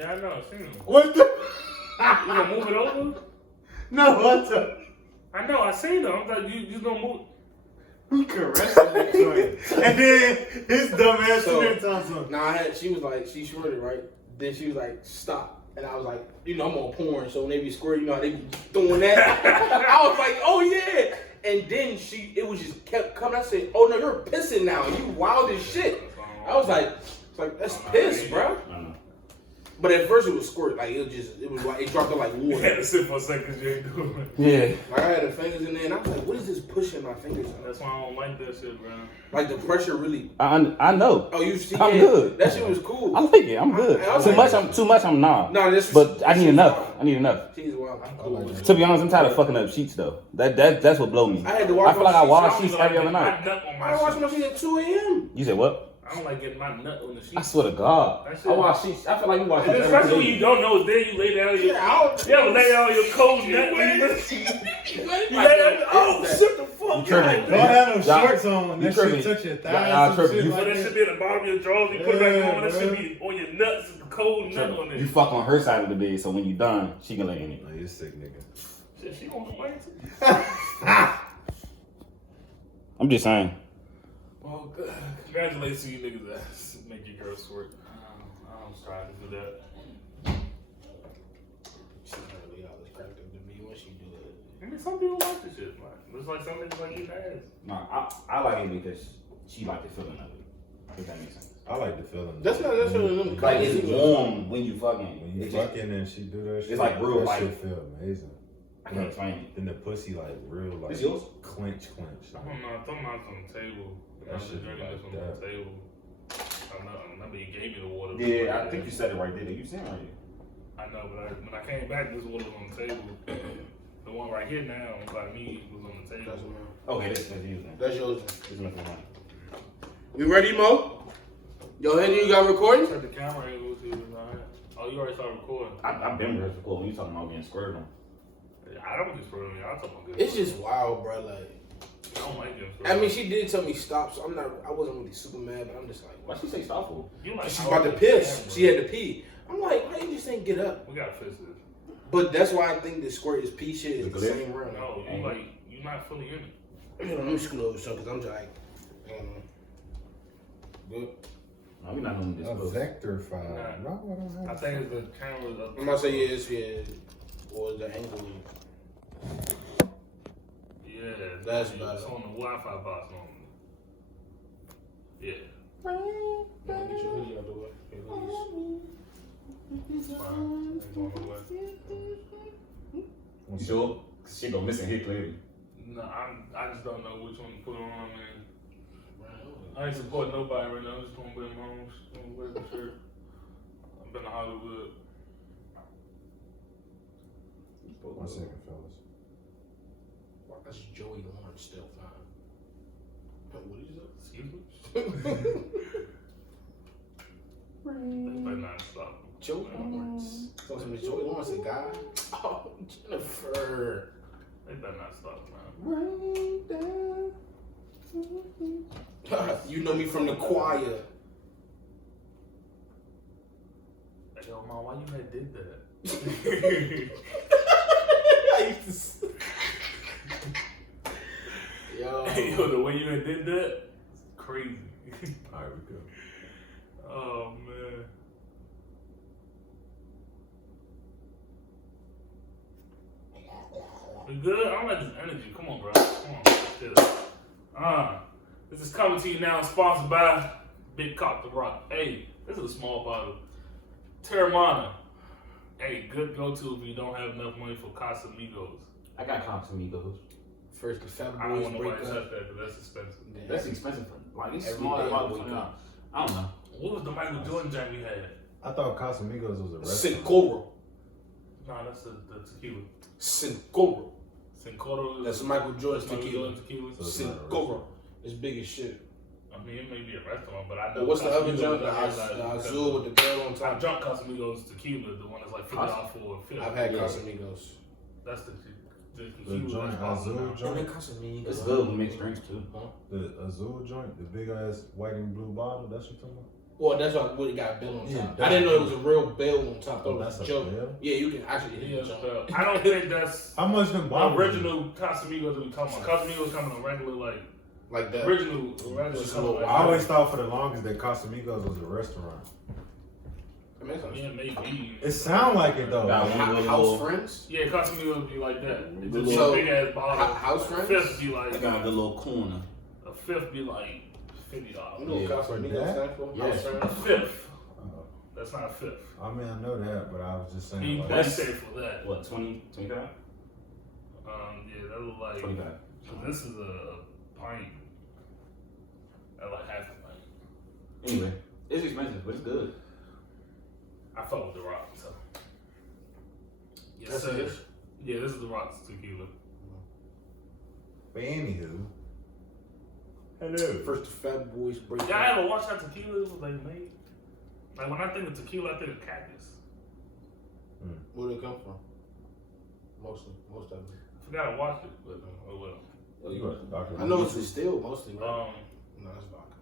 Yeah, I know. I seen him. What the? You gonna move it over? No, what the? I know. I seen him. I'm like, you gonna move? He caressing that joint. And then his dumb ass So, so, something. Nah, she was like, she squirted, right? Then she was like, stop. And I was like, you know, I'm on porn, so when they be squirting, you know how they be doing that? I was like, oh yeah. And then it was just kept coming. I said, oh no, you're pissing now. You wild as shit. I was like, that's piss, bro. But at first it was squirt, like it was like it dropped it like water. You had to sit for a second because you ain't doing it. Yeah. Like I had the fingers in there, and I was like, what is this pushing my fingers? That's why I don't like that shit, bro. Like the pressure really. I know. Oh, you see? I'm good. That shit was cool. I like it. I'm good. I was Too like, much. I'm not. No, this. But I need she's enough. wild. I need enough. She's wild. I'm cool. With To be honest, I'm tired of fucking up sheets though. That's what blow me. I had to wash I feel like I my wash sheets. sheets every other night. I watched my shit at 2 a.m. You said what? I don't like getting my nut on the sheet. I swear to God. That shit- I wash sheets. I feel like you wash sheets every Especially when day. you don't know it's there, you lay down your lay down your cold nut. Oh, shut the fuck You tripping. Don't have no Josh, shorts on. you That tripping. shit touch your Y'all thighs. tripping. Shit You- But like that that. should be at the bottom of your drawers. You put it back on. That should bro. be on your nuts. Cold nut on You it. fuck on her side of the bed, so when you done, she can lay in it. Like, you sick nigga. Shit, she gonna complain too. I'm just saying. Oh, God. Congratulations to you niggas that make your girl squirt. I don't strive to do that. She's not really all this cracked up to me when she do it. I mean, some people like this shit. Like, it's like some niggas like eating ass. No, I like it because she like the feeling of it. If that makes sense. I like the feeling. That's not necessarily them. Like it's warm when you fucking. When you It just- fucking and she do that shit. It's like real that life. shit feel amazing. I can't explain it. Then the pussy like real like It's yours? clench. I don't know. I thought mine was on the table. That I was shit drinking like this on that. the table. I remember you gave me the water. Yeah, I think you said it right there. You said it right there. I know, but when I came back, this water was on the table. The one right here now, by me, was on the table. That's mine. Okay, that's yours then. That's yours. This is nothing wrong. We ready, Mo? Yo, Henry, you got recording? Turn the camera angle to it. Oh, you already started recording. I've been ready for cool when you talking about being squirted on. I don't get screwed on me. I'm talking about good. It's just wild, bro. Like, I don't like getting screwed I on. mean, she did tell me stop, so I wasn't really super mad, but I'm just like, Why she say stop for? You like she's about to piss. She had to pee. I'm like, why you just ain't get up? We gotta fix this. But that's why I think the squirt is pee shit is the Because it- same round. No, you like you not fully in it. Let me scoot over something, because I'm just like, good. No, we're not doing this. A close. vector file. Nah. No, I don't I have. think it's the camera's up. I'm about to say yes, yeah, or the angle. Yeah, That's it's better. on the Wi-Fi box on. Yeah, Get your hoodie out the way. Your hoodies. it's fine. Ain't going nowhere. You sure? 'Cause she go missing here clearly. No, I just don't know which one to put on, man. I ain't support nobody right now. I'm just gonna wear my own wear the shirt. I've been to Hollywood. 1 second, fellas. Wow, that's Joey Lawrence still fine. What did you Excuse me? They better not stop. say? Joey Lawrence. So Joey Lawrence a guy? Oh, Jennifer. They better not stop, man. You know me from the choir. Hey, yo, mom, why you had did that? I used to s- Yo. Hey, yo, the way you had did that, it's crazy. All right, we go. Oh, man. We good? I don't like this energy. Come on, bro. Come on. Chill. This is coming to you now, sponsored by Big Cock the Rock. Hey, this is a small bottle. Terramana. Hey, good go-to if you don't have enough money for Casamigos. I got Casamigos. First, the Fat I don't Boys want break nobody to up. touch that because that's expensive. That's expensive. Like it's Every small. day About I wake 20 up. I don't know. What was the Michael Jordan joint we had? I thought Casamigos was a restaurant. Sincoro. No, that's the tequila. Sincoro. Sincoro. That's Michael Jordan's Michael tequila. Jordan tequila. So it's not a Sincoro. It's big as shit. I mean, it may be a restaurant, but I know. But what's the other Casamigos junk? The is like- Azul with the girl on I top. drunk Casamigos tequila, the one that's like $50 for a I've had Yeah. Casamigos. That's the The tequila. joint, that's Azul $50. joint, Casamigos. It's good with mixed drinks too. the Azul joint, the big ass white and blue bottle. That's what you're talking about. Well, that's what it got a bell on Yeah, top. I that's didn't know it cool. was a real bell on top. I thought Oh, it was that's a a joke. bell? Yeah, you can actually hit Yeah, the jump. so I don't think that's How much them the bottles? original Casamigos that we talking about. Casamigos coming on regular, like, Like that. original Just a color, little like, I always thought for the longest that Casamigos was a restaurant. I mean, it's yeah, maybe. It sound like it though. Got one like little- house friends. Yeah, Casamigos be like that. It's So, just a big ass bottle. House A friends. fifth be I like, got the little corner. a fifth be like $50. You know what Yeah. Casamigos That? stand for? Yeah. House A friends. fifth. Uh, That's not a fifth. I mean, I know that, but I was just You saying. Like, play safe for that. What, 20, 25? Yeah, that look like. 25. So this is a pint. That's like half a pint. Anyway, it's expensive, but it's good. I fuck with the Rock, so. Yes, That's sir. it? Yeah, this is the Rock's tequila. but anywho, hello. First the Fat Boys break. Y'all ever watch how tequilas they made? Like when I think of tequila, I think of cactus. Where they come from? Most of them. I forgot I watched it, but oh well. Oh, You are the doctor. I know it's distilled mostly, right? No, that's vodka.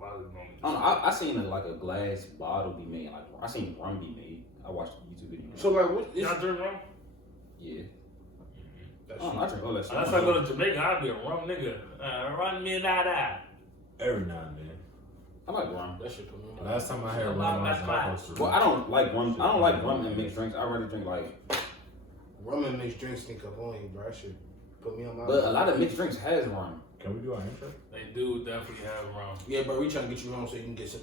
My bad. I don't know, I seen like a glass bottle be made. Like I seen rum be made. I watched a YouTube video. So like, what is? Y'all drink rum? Yeah. That's I drink all that shit. Unless I go to Jamaica, I'll be a rum nigga. Run me that. Every now and then. I like rum. That shit put me on. Last time I had rum, I was in Costa Rica. Well, I don't like rum. I don't like rum and mixed drinks. I rather drink like. Rum and mixed drinks sneak up on you, bro. That shit put me on my. But a lot of mixed drinks has rum. Can we do our intro? They do definitely have rum. Yeah, bro, we trying to get you home so you can get some.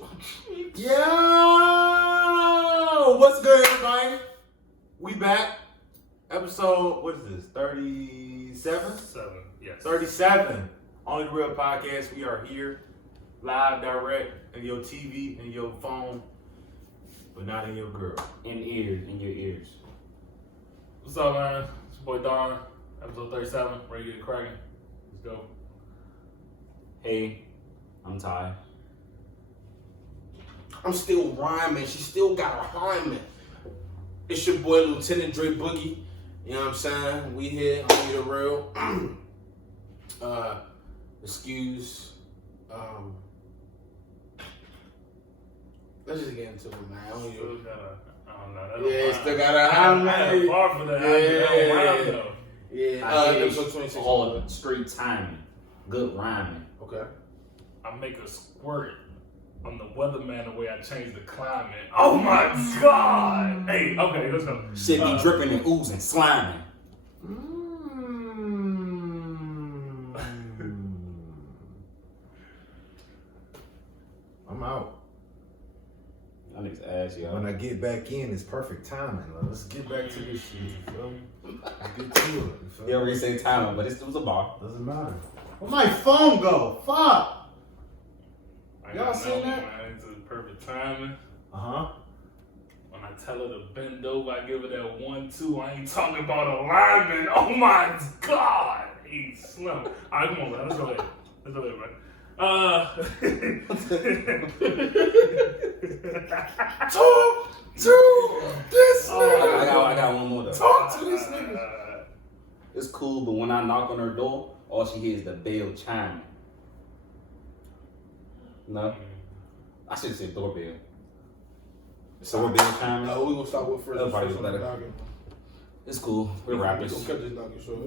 Yo! What's good, everybody? We back. Episode, what is this? 37? 7, yes. 37. Only the Real Podcast. We are here, live, direct, in your TV, in your phone, but not in your girl. In your ears. What's up, man? It's your boy Don. Episode 37. Ready to get cracking. Let's go. Hey, I'm Ty. I'm still rhyming. She still got a hymen. It's your boy Lieutenant Dre Boogie. You know what I'm saying? We here. I'm the real. Excuse. Let's just get into it, man. I don't Still even- got a, I don't know. That Yeah, don't still rhyme. got a I had hymen. a bar for that. Yeah. I don't rhyme, though. Yeah. I gauge Episode 26. all of it. Straight timing. Good rhyming. Okay. I make a squirt. I'm the weatherman the way I change the climate. Oh my god! Hey, okay, let's go. Shit be dripping and oozing, sliming. I'm out. I niggas ass, y'all. When I get back in, it's perfect timing. Let's get back to this shit. You feel me? Let's get to it. You feel They me? already say timing, but it was a bar. Doesn't matter. Where my phone go? Fuck. I Y'all got seen that? Man, it's a perfect timing. Uh-huh. When I tell her to bend over, I give her that 1-2. I ain't talking about a lineman. Oh my god! He's slim. Alright, come on, man. Let's go ahead. Let's go ahead, man. Talk to this I got one more though. Talk to this nigga. It's cool, but when I knock on her door, all she hears is the bell chiming. No? I should have said doorbell. Doorbell chiming. We gonna start with first. Everybody first on the better. docket. It's cool. We're We rappers. gonna cut this docket short.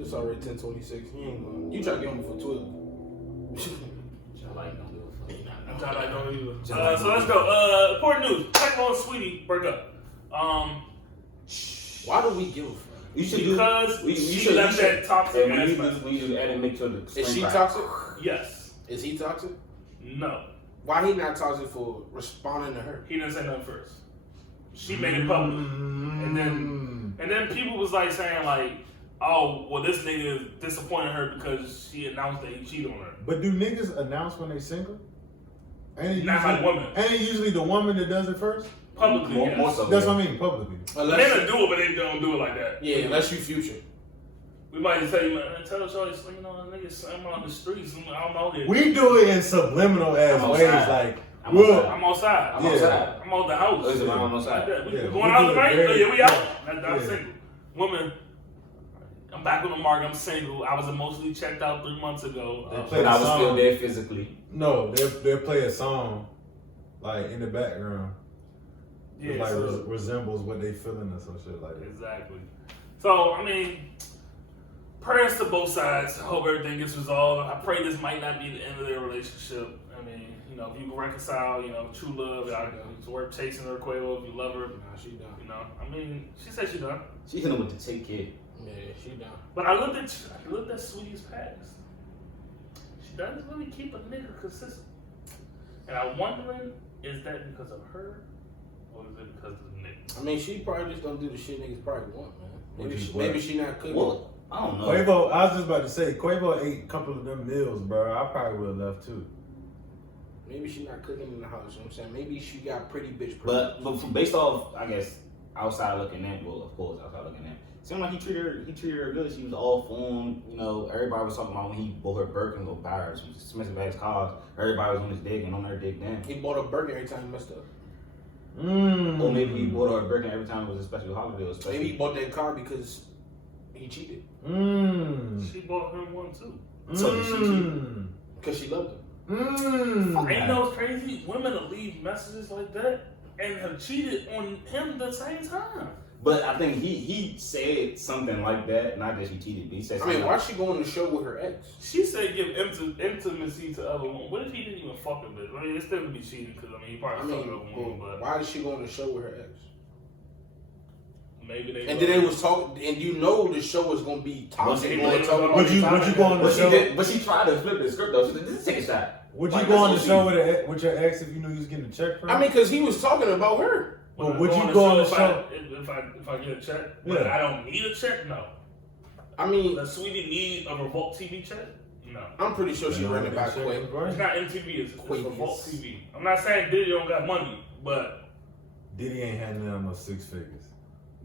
It's already 10:26. You try to get home before 12. I'm trying to go either. So let's go. Important news. Techno and Sweetie break up. Why do we give a fuck? You should Because do. she left that toxic ass message. We need to add and make sure the Is she screen toxic? Yes. Is he toxic? No. Why he not toxic for responding to her? He didn't say nothing first. She made it public. And then people was like saying like, oh, well this nigga disappointed her because she announced that he cheated on her. But do niggas announce when they single? Ain't it Not usually, like women. Ain't it usually the woman that does it first? Publicly, yes. More so. That's what I mean, publicly. Men will do it, but they don't do it like that. Yeah, unless you future. We might say, man, tell the shorty, you know, niggas slam on the streets. I don't know this. We do it in subliminal ass I'm ways, outside. like, I'm we'll, outside. I'm outside. I'm Yeah. outside. I'm out the house. Listen, I'm Like outside. that. We Yeah, going we out do it tonight? very- Yeah, we out. yeah. I'm Yeah. single. Woman, I'm back on the market. I'm single. I was emotionally checked out 3 months ago. They play But I was the still song. there physically. No, they'll play a song, like in the background. Yeah, It, like so, resembles what they feeling or some shit like that. exactly. So, I mean, prayers to both sides. I hope everything gets resolved. I pray this might not be the end of their relationship. I mean, you know, if you can reconcile, you know, true love, it's worth chasing her, Quavo, if you love her. Nah, she done. You know, I mean, she said she done. She hit him with the take care. Yeah, she done. But I looked at Sweetie's past. She doesn't really keep a nigga consistent. And I'm wondering, is that because of her? Or is it because of the nigga? I mean, she probably just don't do the shit niggas probably want, man. Which is Maybe what? she not cooking. Well, I don't know. Quavo, I was just about to say, Quavo ate a couple of them meals, bro. I probably would have left too. Maybe she not cooking in the house. You know what I'm saying? Maybe she got pretty bitch. But from based off, I guess, outside looking in, well, of course, outside looking in, it seemed like he treated her good. She was all for him. You know, everybody was talking about when he bought her Birkin or buy her some expensive ass cars. Everybody was on his dick and on her dick then. He bought a burger every time he messed up. Or maybe he bought her a Birkin every time it was a special holiday or special. Maybe he bought that car because he cheated. She bought him one too. So did she cheat? Because she loved him. And you know what's crazy? Women will leave messages like that and have cheated on him the same time. But I think he said something like that. Not that she cheated, but he said I something mean, why like, she go on the show with her ex? She said give intimacy to other women. What if he didn't even fuck with it? I mean, it still would be cheating because, I mean, he probably fucked with a woman, but why did she go on the show with her ex? maybe they. And then they was talking, and you know the show was gonna be toxic. Well, Going talking about Would you go on the show? but she tried to flip the script though. She said, "This is take a shot." Would you Like, go on the that's show what with your ex if you knew you was getting a check from? I mean, because he was talking about her. But would you go on the show? If I get a check? But Yeah. I don't need a check? No. I mean, Does Sweetie need a Revolt TV check? No. I'm pretty sure she You know ran it what back they quick. said, right? It's not MTV, it's Quavious. Revolt TV. I'm not saying Diddy don't got money, but Diddy ain't handing out no 6 figures.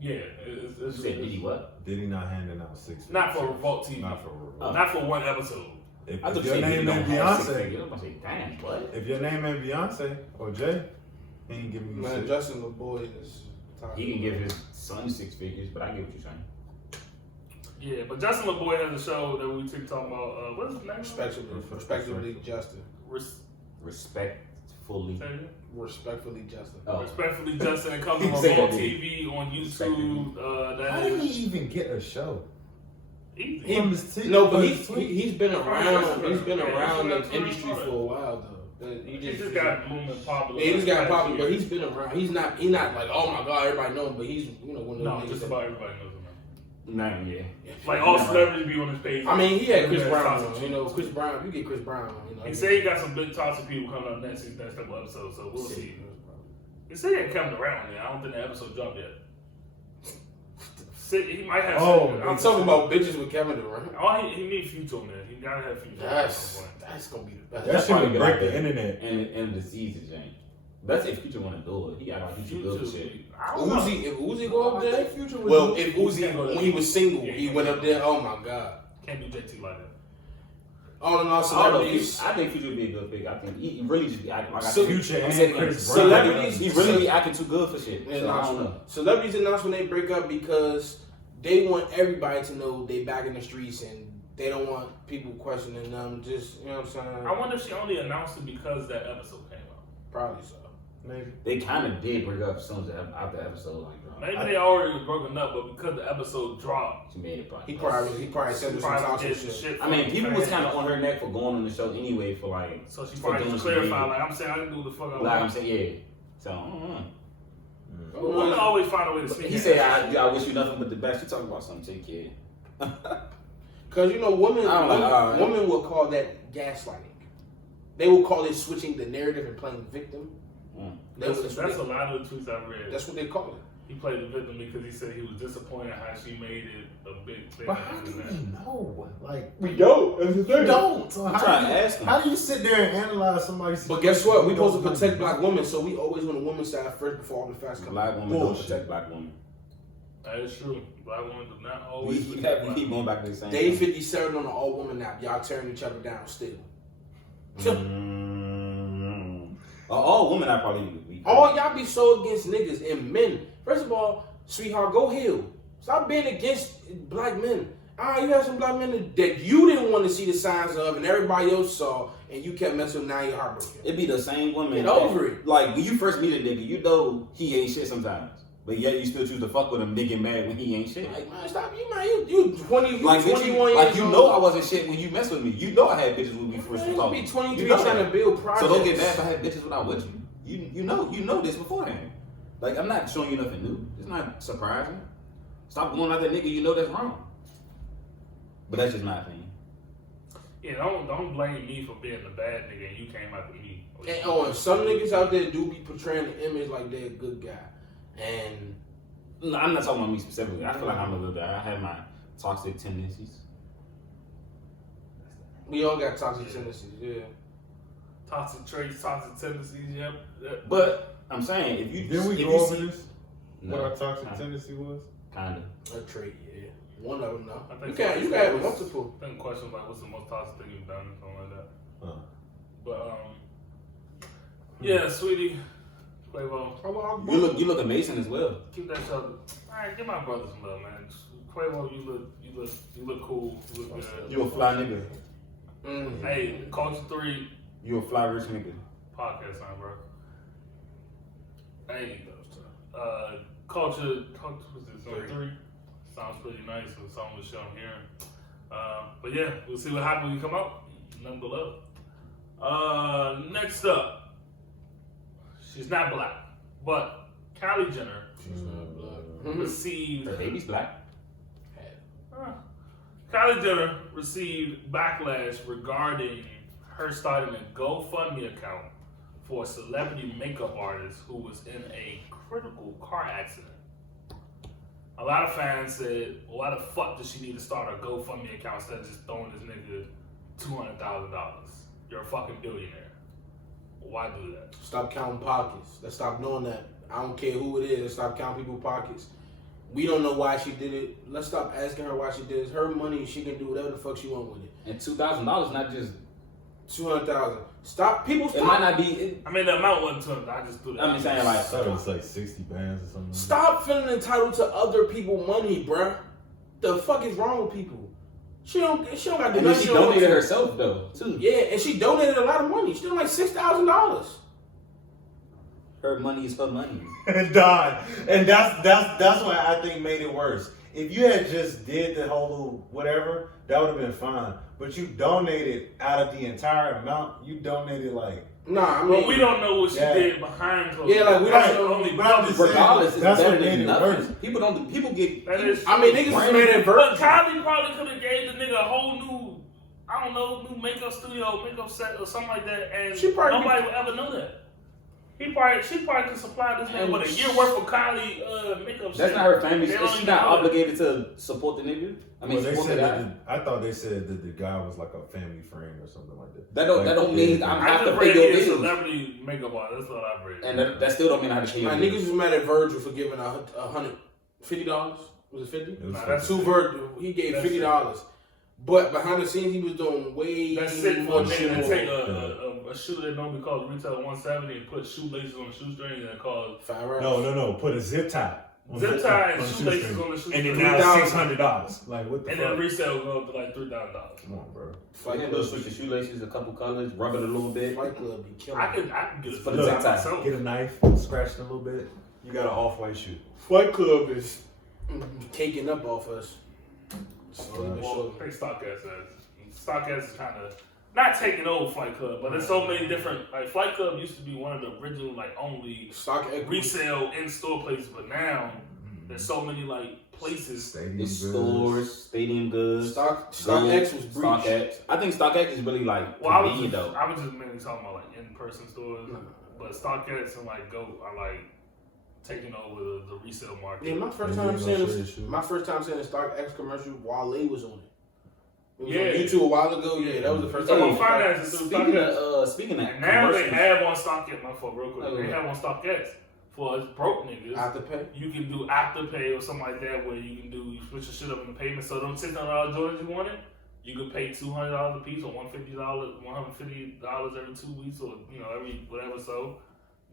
yeah, You it's said, "Did he what?" Diddy not handing out 6 figures. not for Revolt TV. Not for Revolt. Oh. Not for one episode. If, I thought if you your said name Diddy ain't don't have 6 Beyonce, figures. I'm gonna say, "Damn, what?" if your name ain't Beyonce or Jay, he ain't giving you Man, shit. Justin LeBoy is toxic. He can give his son 6 figures, but I get what you're saying. Yeah, but Justin LeBoy has a show that we keep talking about. What's his name? Respectfully, Justin. Respectfully. Say it again? Respectfully, Justin. Oh. Respectfully, Justin. It comes on Say that Revolt again. TV on YouTube. How That did is he even get a show? easy. From his t- No, but from he's his tweet? he's been around. He's been Yeah, around he's the been industry around. for a while though. He just got blooming popular. Yeah, he just got last popular, but year. he's been around. He's not like, oh my god, everybody know him, but he's one of those No, niggas just that- about everybody knows him. Nah, yeah. Like all celebrities be on his page. I mean, he had Chris Yeah, Brown. toxic You know, chicks. Chris Brown. You get Chris Brown. You know, He said he got some big toxic people coming up next couple episodes, so we'll see. He said he had Kevin Durant yet. I don't think the episode dropped yet. He might have. I'm talking about bitches with Kevin Durant. Oh, he needs Future on there. He gotta have Future. at some point. That's gonna be the That best. shit probably would be break like the that. internet. And the season change. That's if Future want to do it. He got like Future good for shit. I don't know. Uzi, if Uzi go up there, Future would well, do- if Uzi when he was single, he went up there. Oh my god! Can't do JT like that. All in all, I don't know. celebrities. I think Future would be a good pick. I think he really just be acting like I So- said. Future I'm saying, and Chris Brown. Celebrities- He really be acting too good for shit. Yeah, So I don't know. Celebrities announce when they break up because they want everybody to know they back in the streets and they don't want people questioning them. Just, you know what I'm saying? I wonder if she only announced it because that episode came out. Probably so. Maybe. They kind of did break up as soon as after the episode like dropped. Maybe they already was broken up, but because the episode dropped, She made it probably. He probably said some probably toxic did some shit. shit. I mean, for people fans. was kind of on her neck for going on the show anyway for like. So she for probably doing just some clarified, behavior. like I'm saying, I can do the fuck I Like I'm want. saying, yeah. So I don't know. Women always find a way to sneak He in. said, I wish you nothing but the best. You talking about something, take care. Because, you know, women I don't know. women will call that gaslighting. They will call it switching the narrative and playing victim. That's That's, a lot of the tweets I read. that's what they call it. He played the victim because he said he was disappointed how she made it a big thing. But how do we know? Like, We don't. That's the we don't. So I'm how trying do to you- ask him. How do you sit there and analyze somebody's But guess what? We situation? supposed to protect black women, so we always on the women's side first before all the facts come Black out. women don't Bullshit. protect black women. That is true. Black women do not We always. keep protect black going back to the same Day thing. 57 on the all woman app. Y'all tearing each other down still. All women are probably weak. All y'all be so against niggas and men. First of all, sweetheart, go heal. Stop being against black men. You had some black men that you didn't want to see the signs of, and everybody else saw, and you kept messing with. Now you're heartbroken. It be the same woman. Get over it. Like when you first meet a nigga, you know he ain't shit sometimes, but yet you still choose to fuck with him, nigga mad when he ain't shit. Like, man, stop you, man. You 20, you Like, 21 you, years like you old. know I wasn't shit when you messed with me. You know I had bitches when we first Man, was you talking. be 23 You know trying that. to build projects. So don't get mad if I had bitches when I with you. You know this beforehand. Like I'm not showing you nothing new. It's not surprising. Stop going out that nigga you know that's wrong. But that's just my opinion. Yeah, don't blame me for being the bad nigga and you came after me. And some niggas out there do be portraying the image like they're a good guy. And No, I'm not talking about me specifically. I feel like I'm a little guy. I have my toxic tendencies. we all got toxic tendencies, yeah. Toxic traits, toxic tendencies, yep. But I'm saying if you Didn't we if go you over see- this? No, What our toxic tendency was? kinda. A trait, yeah. One of them, though. I You think can have multiple. I think questions like what's the most toxic thing you've done or something like that. Uh, But yeah, sweetie, Quavo, You look amazing as well. keep that shoulder. Alright, give my brother some love, man. Quavo, you look cool. You look good. You a fly nigga. Mm. Hey, Culture 3 You a fly rich nigga. podcast time, bro. I ain't those two. Culture was this on 3? Sounds pretty nice. The song was shown here. But yeah, we'll see what happens when you come out. Nothing but love. Next up, she's not black, but Kylie Jenner She's not black. received. Her baby's black. Kylie Jenner received backlash regarding her starting a GoFundMe account for a celebrity makeup artist who was in a critical car accident. A lot of fans said, why the fuck does she need to start a GoFundMe account instead of just throwing this nigga $200,000? You're a fucking billionaire. Why do that? Stop counting pockets. Let's stop doing that. I don't care who it is. Let's stop counting people's pockets. We don't know why she did it. Let's stop asking her why she did it. It's her money. She can do whatever the fuck she want with it. And $2,000 not just. 200,000. Stop. People It might stop. not be. I mean, the amount wasn't too much. I just threw that. I'm just saying like. I thought it was like 60 bands or something. Stop feeling entitled to other people's money, bruh. The fuck is wrong with people? She don't got to do And then nothing. she don't want donated to. herself though too. Yeah, and she donated a lot of money. She donated like $6,000. Her money is her money. Don, and that's why I think made it worse. If you had just did the whole whatever, that would have been fine. But you donated out of the entire amount. You donated like. Nah, I mean, Well, we don't know what she Yeah. did behind closed Yeah, like, we doors. don't know. Only But I'm just saying, Regardless, it's that's better what made than it nothing. worse. People get. That is I mean, niggas was mad at But Virgil. Kylie probably could have gave the nigga a whole new, I don't know, new makeup studio, makeup set or something like that, and She probably- nobody would ever know that. She probably could supply this nigga And with a year worth of Kylie makeup. That's shit. not her family. They don't Is she even not know that. obligated to support the nigga? I mean, Well, they support the said guy. that I thought they said that the guy was like a family friend or something like that. That don't- Like, that don't mean I'm- I have just to pay read your he a bills. celebrity makeup artist. That's what I've read. And that still don't mean I have to pay your My bills. niggas was mad at Virgil for giving $150. Was it 50? It was Nah, like- that's To Virgil, he gave That's $50. But behind the scenes, he was doing way That's it for a more nigga to shit. take a shoe that normally costs retail $170 and put shoelaces on the shoestring and it costs No. Put a zip tie. on zip the- tie on and the shoelaces shoestring. on the shoestring. And then $3,000. now $600. Like what the And fuck? then resale go up to like $3,000. Come on, bro. You Fight can Club. do switch your shoelaces, a couple colors, rub it a little bit. Fight Club be killing. I can get it For for the the zip time tie. myself. Get a knife, scratch it a little bit. You got an off-white shoe. Fight Club is taking up off us. Well, I think StockX says. StockX is kind of not taking over Flight Club, but there's so many different. Like Flight Club used to be one of the original, like only Stock equity. resale in-store places, but now there's so many like places. Stadium It's goods. stores, stadium goods. StockX was breached. StockX. I think StockX is really like Well, I convenient though. was just mainly talking about like in-person stores, but StockX and like Go are like taking over the resale market. Yeah, my first Yeah, time you seeing gonna show this, your shoe? my first time seeing a StockX commercial, Wale was on it. It was Yeah. on YouTube a while ago. Yeah, that was the first Talking time. about finances through Speaking StockX. speaking of And now they commercials, have on StockX. My fault, real quick. Oh, They yeah. have on StockX for us broke niggas. Afterpay. You can do Afterpay or something like that, where you can do you switch your shit up in the payment. So them $600 Jordans you wanted, you could pay $200 a piece or $150 every 2 weeks or every whatever. So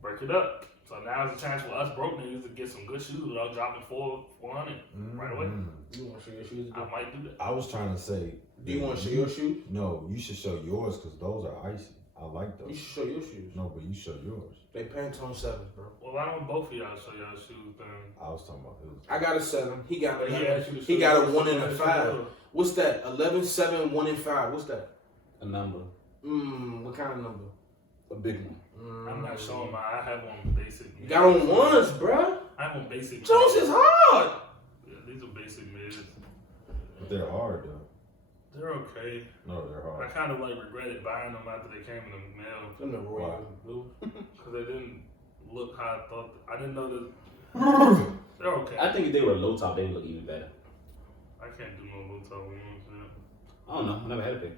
break it up. So now it's a chance for us broke niggas to get some good shoes without dropping 400 right away. You want to show your shoes? I might do that. I was trying to say. Do you want to show your shoes? No, you should show yours because those are icy. I like those. You should show your shoes. No, but you show yours. They Pantone 7s, bro. Well, why don't both of y'all show y'all shoes then? I was talking about his. I got a 7. He got But a he asked you to He show got a yours. 1 and a 5. What's that? 11, 7, 1 and 5. What's that? A number. What kind of number? A big one. I'm not showing mine. I have one basic. You got on ones, bro. I have one basic. Jones is hard. Yeah, these are basic mids. But they're hard though. They're okay. No, they're I hard. kind of like regretted buying them after they came in the mail Them the Why? Royal Blue. because they didn't look how I thought. I didn't know that they're okay. I think if they were low top, they would look even better. I can't do no low top ones. I don't know. I never had a pair.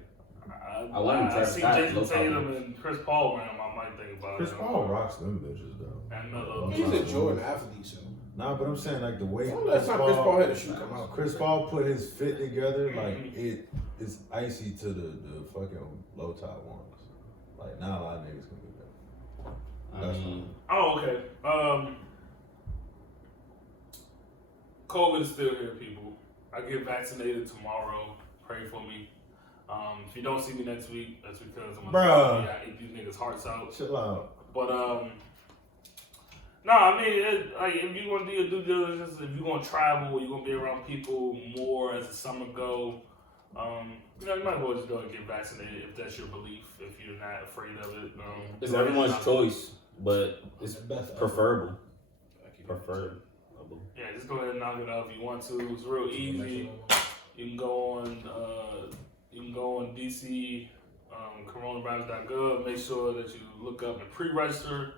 I want them I Travis see Scott, Jason low top Tatum ones. and Chris Paul wearing them. I might think about Chris it. Paul rocks them bitches though. And another. He's a Jordan athlete, so. Nah, but I'm saying like the way Last time Chris Paul had a shoe come out. Chris Paul put his fit together, like it's icy to the fucking low top ones. Like not a lot of niggas can do that. I That's mean, Oh, okay. COVID is still here, people. I get vaccinated tomorrow. Pray for me. If you don't see me next week, that's because I'm Bruh. I eat these niggas' hearts out. Chill out. But no, I mean, like if you want to do your due diligence, if you're gonna travel, you're gonna be around people more as the summer go. You know, you might as well just go and get vaccinated if that's your belief. If you're not afraid of it, it's everyone's choice, but it's Best preferable. Preferred. Yeah, just go ahead and knock it out if you want to. It's real easy. You can go on DC coronavirus.gov. Make sure that you look up and pre-register.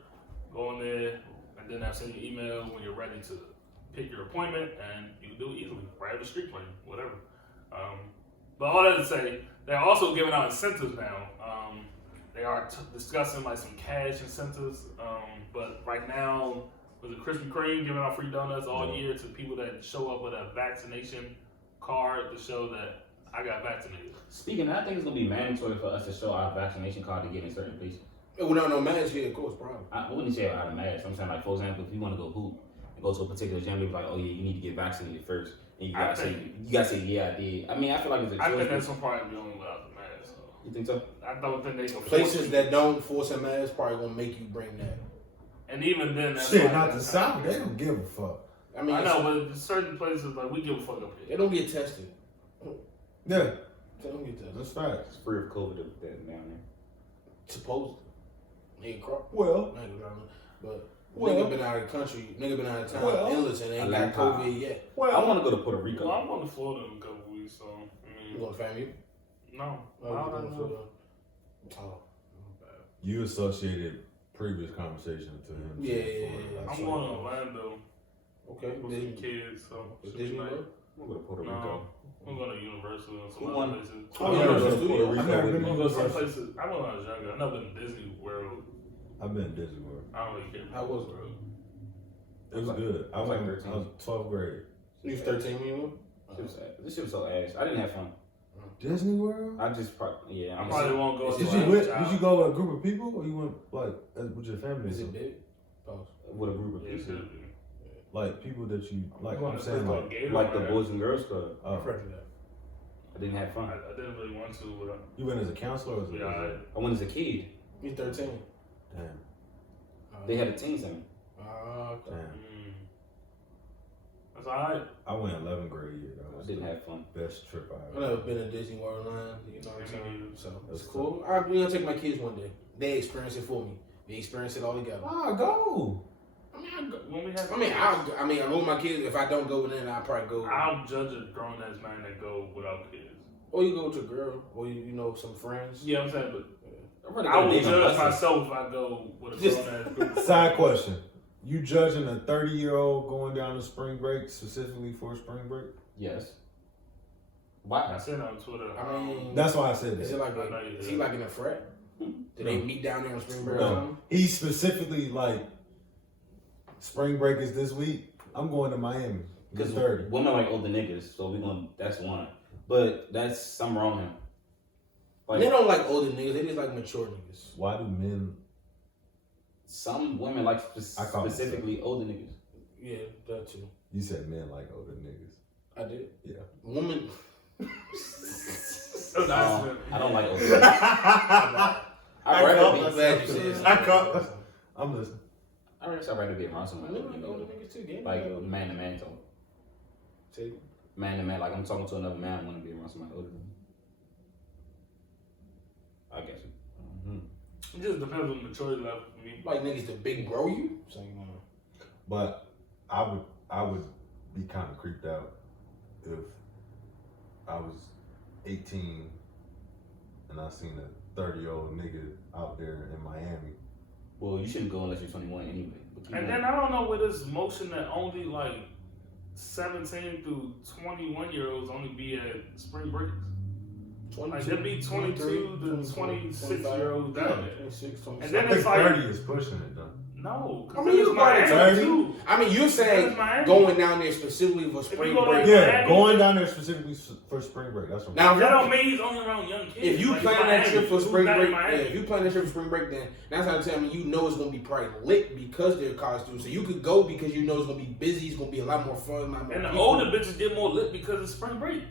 Go on there, and then I'll send you an email when you're ready to pick your appointment, and you can do it easily right at the street plane, whatever. But all that to say, they're also giving out incentives now. They are discussing like some cash incentives, but right now, with the Krispy Kreme giving out free donuts all year to people that show up with a vaccination card to show that I got vaccinated. Speaking of, I think it's going to be mandatory for us to show our vaccination card to get in certain places. Well, no mask here, of course, probably. I wouldn't say out of mask. I'm saying, like, for example, if you want to go hoop and go to a particular gym, they'll be like, oh, yeah, you need to get vaccinated first. And you got to say, yeah, I did. I mean, I feel like it's a choice. I think that's some probably be only without the mask. So. You think so? I don't think they can force Places you. that don't force a mask probably gonna make you bring that. And even then, that's Shit, like- not the South. They don't give a fuck. I mean, I know, but certain places like we give a fuck up they here. don't get tested. Yeah, They don't get tested. that's facts. It's free of COVID down there. Supposedly. Nigga crop. Well, But Well- nigga been out of the country, nigga been out of town, Well- endless, and ain't got Like, COVID yet. I want to go to Puerto Rico. Well, I'm going to Florida in a couple weeks, so You going to FAMU? no. Oh, you going to Florida? Oh. you associated previous conversation to him. Yeah. I'm going to Orlando Okay. with some kids, so Is should be Disney nice. World? We'll go to Puerto No, Rico. I'm going to Universal and some Who other won? places. Oh, yeah, yeah, Puerto Studio. Rico. I'm with going me. to go to some places. I know when I was younger. I've never been to Disney World. I've been to Disney World. I don't really care. How was it? World. It was good. I was like was 13. 12th grade. You was 13 when you went? This shit was so ass. I didn't have fun. Disney World? I just probably, yeah. I probably won't go. Did as you a with? child. Did you go with a group of people, or you went like with your family? Is it big? Pause. with a group of Yeah, it people. should be. Like people that you like? You want I'm to saying play like. Gator Like the Land? Boys and Girls Club. I'm Oh, afraid of that. I didn't have fun. I didn't really want to, but you went as a counselor or as a yeah, I went as a kid. You 13? Damn, They had a team center. Okay. damn. that's alright. I went 11th grade year. That I was didn't the have fun. best trip I I've ever. never been to Disney World line, you know what I'm saying? So That's it's cool. I'm gonna take my kids one day. They experience it for me. They experience it all together. Ah, go. When we have, I go with my kids. If I don't go with them, I'll probably go. I'll judge a grown ass man that go without kids. Or you go with your girl, or you know some friends. Yeah, I'm saying, but I'm ready to I go to will Dave and judge Buster's. myself if I go with a Just- grown ass group. Side question: you judging a 30-year-old going down to spring break specifically for spring break? Yes. I Why? said on Twitter. I mean, That's why I said is that. it like I know you is did. he like in a frat? Did they meet down there on spring break or No, something? he specifically like spring break is this week. I'm going to Miami. Because It's 30. women like older niggas, so we gonna. That's one. But that's something wrong with him. They don't like older niggas. They just like mature niggas. Why do men some women like I call specifically older niggas. Yeah, that too. You said men like older niggas. I did. Yeah. Woman. I don't like older niggas. I'd rather Glad you said I'm listening. I'd rather be around somebody older. Like man to man talk. Man to man, like I'm talking to another man, I want to be around somebody older than me. I guess it. It just depends on the maturity level for me. Like niggas to big bro you. So, But I would be kind of creeped out if I was 18 and I seen a 30-year-old nigga out there in Miami. Well, you shouldn't go unless you're 21 anyway. But And then I don't know with this motion that only like 17 through 21-year-olds only be at spring breaks. Like there be 22 to 26-year-olds down there. 26, And 27. then I think it's like 30 is pushing it though. no, I mean, you Miami probably 30. too. I mean, you're saying That's Miami. going down there specifically for you spring go break. to- Yeah, Miami. going down there specifically for spring break. That's what Now, That don't mean he's only around young kids. if you Like, plan that Miami. trip for Who's spring not in break, Miami? if you plan that trip for spring break, then that's how to tell me you know it's gonna be probably lit because they're college students. So you could go because you know it's gonna be busy. It's gonna be a lot more fun. A lot more And the people. older bitches get more lit because it's spring break.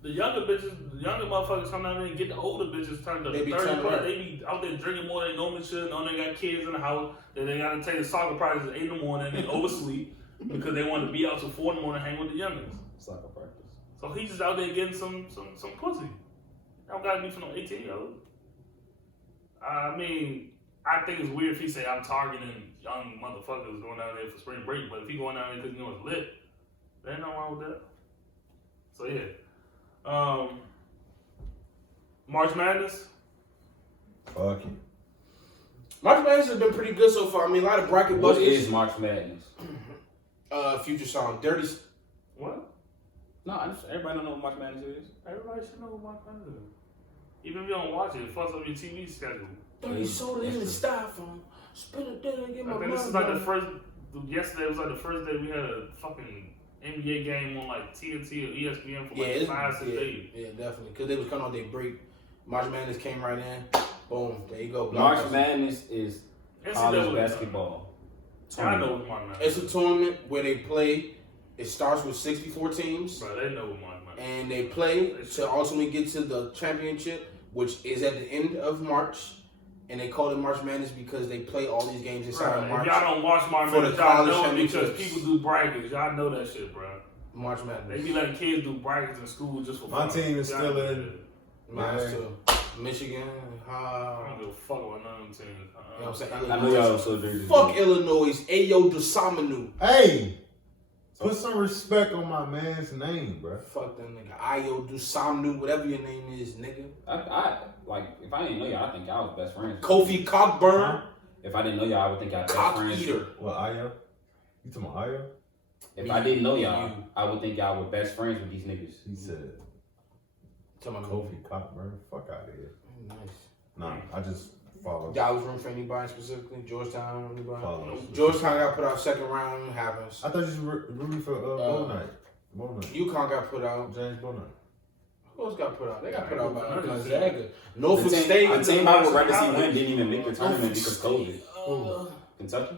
The younger bitches, the younger motherfuckers come down there and get the older bitches turned up. They be 30 turned plus. up. They be out there drinking more than they normally should. Knowing they got kids in the house. That they gotta take the soccer practice at 8 in the morning and oversleep because they want to be out till 4 in the morning and hang with the youngins. soccer practice. So he's just out there getting some pussy. Don't gotta be for no 18-year-old. I mean, I think it's weird if he say I'm targeting young motherfuckers going down there for spring break, but if he going down there because you know it's lit, there ain't nothing wrong with that. So yeah. March Madness. Fuck it. March Madness has been pretty good so far. I mean, a lot of bracket What busters. is March Madness? Future Song, Dirty. What? No, everybody don't know what March Madness is. Everybody should know what March Madness is. Even if you don't watch it, it fucks up your TV schedule. Dirty soda in the styrofoam. Spin it down and get my I think this is mind like the going. first. Yesterday was like the first day we had a fucking NBA game on like TNT or ESPN for like 5-6 days. Yeah, definitely. Because they was coming on their break. March Madness came right in. Boom. There you go. March Madness is college NCAA. basketball. I know what March Madness It's a tournament where they play. It starts with 64 teams. Bro, they know what March Madness is. And they play to ultimately get to the championship, which is at the end of March. And they call it March Madness because they play all these games inside Bro, of if March. y'all don't watch March for the Madness, y'all college know it because championships. people do brackets. Y'all know that shit, bro. March They Madness. be letting kids do brackets in school just for My fun. team is Y'all still know that in. shit. Mine's too. Michigan. I don't give a fuck about none of them teams. You know what I'm saying? I know y'all so dirty. Fuck Illinois. Ayo Dosamanu. Hey, put some respect on my man's name, bro. Fuck that nigga. Ayo Dosamanu, whatever your name is, nigga. I like if I didn't know y'all, I think y'all was best friends. Kofi Cockburn. If I didn't know y'all, I would think y'all best Cock friends. eater. What, Ayo? You talking about Ayo? If I didn't know Me, y'all, you. I would think y'all were best friends with these niggas. He said Tell my Kofi Cockburn. Fuck out of here. Nice. Nah, I just follow. Y'all was room for anybody specifically? Georgetown, anybody? Follow. Georgetown got put out second round. Happens. I thought you was rooting for Bo Knight. Bo Knight. UConn got put out. James Bo Knight. Who else got put out? They got put out by Gonzaga. Gonzaga. Norfolk The State. team I would rather see win didn't even make the tournament because COVID. Uh, Kentucky?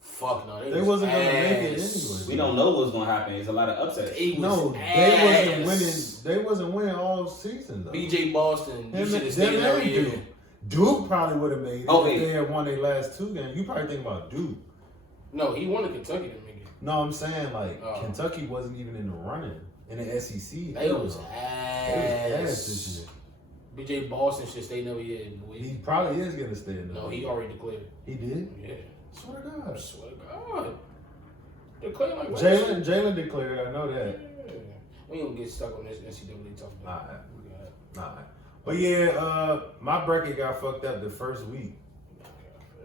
fuck no. They wasn't gonna make it ass. anyway. We don't know what's gonna happen. It's a lot of upsets. They was No, ass. they wasn't winning. They wasn't winning all season though. BJ Boston. You Them- should have stayed them every and year. Duke. Duke probably would have made it Okay. if they had won their last two games. You probably think about Duke. No, he won in Kentucky to make it. No, I'm saying like Oh. Kentucky wasn't even in the running in the SEC. They was They was ass. ass this year. BJ Boston should stay another year. Boy. He probably is gonna stay in the. No, he already declared. He did. Yeah. Swear to I God. swear to God. Declare like what? Jalen declared. I know that. Yeah. We don't get stuck on this NCAA tough. Alright. We got it. Nah. But yeah, my bracket got fucked up the first week.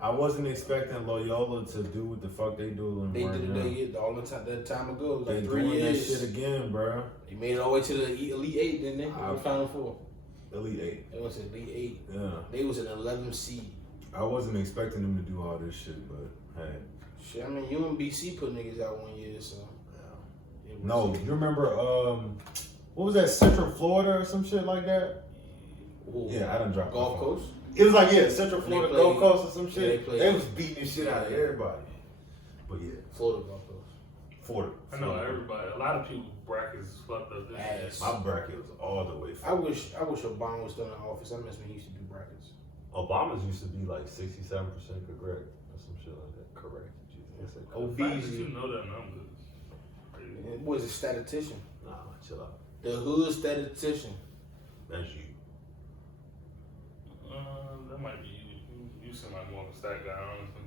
I wasn't expecting Loyola to do what the fuck they doing They right did now. it all the time. That time ago, it was They like 3 doing years. that shit again, bro. They made it all the way to the Elite Eight, didn't they? I- They Final Four. Elite Eight. They went to the Elite Eight. Yeah. They was an 11 seed. I wasn't expecting them to do all this shit, but hey. Shit, I mean, UMBC put niggas out 1 year, so. Yeah. it was- No, you remember what was that, Central Florida or some shit like that? Ooh. Yeah, I done dropped Gulf my phone. Coast? It was like, yeah, Central Florida They played- Gold Coast or some yeah, shit. they They, played- was beating the shit out of everybody. But yeah, Florida Gulf Coast. Florida. I know everybody. A lot of people brackets is fucked up this year. Ass. My bracket was all the way. I wish Obama was still in office. I miss when he used to do brackets. Obama's used to be like 67% correct or some shit like that. Correct. Jesus, I said correct. The fact that you Obese. know that number is crazy. Was a statistician. Nah, chill out. The hood statistician. That's you. That might be you. You seem like more of a stat guy, honestly,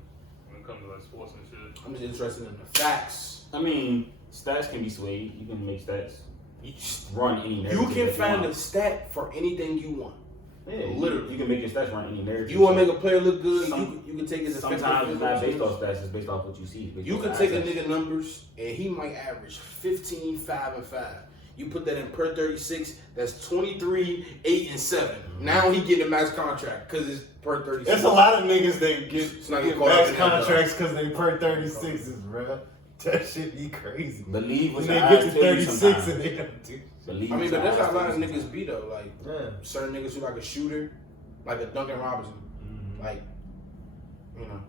when it comes to like sports and shit. I'm just interested in the facts. I mean, stats can be swayed. You can make stats run any narrative. You can that find a want. stat for anything you want. Yeah, literally. You can make your stats run any narrative. You want to make a player look good, Some- you can take his Sometimes effective it's not based field off stats. It's based off what you see. It's based You off can the take a assets. nigga numbers and he might average 15, 5, and 5. You put that in per 36, that's 23, 8, and 7. Now he getting a max contract because it's per 36. There's a lot of niggas that It's not get gonna call max it that, contracts because they per 36s, bro. That shit be crazy. Believe what When your they get eyes to tell you 36 sometimes. and they don't do. Believe I mean, what but your that's how a eyes lot of tell you niggas be though. Like Yeah. certain niggas who like a shooter, like a Duncan Robinson. Mhm. Like, you know,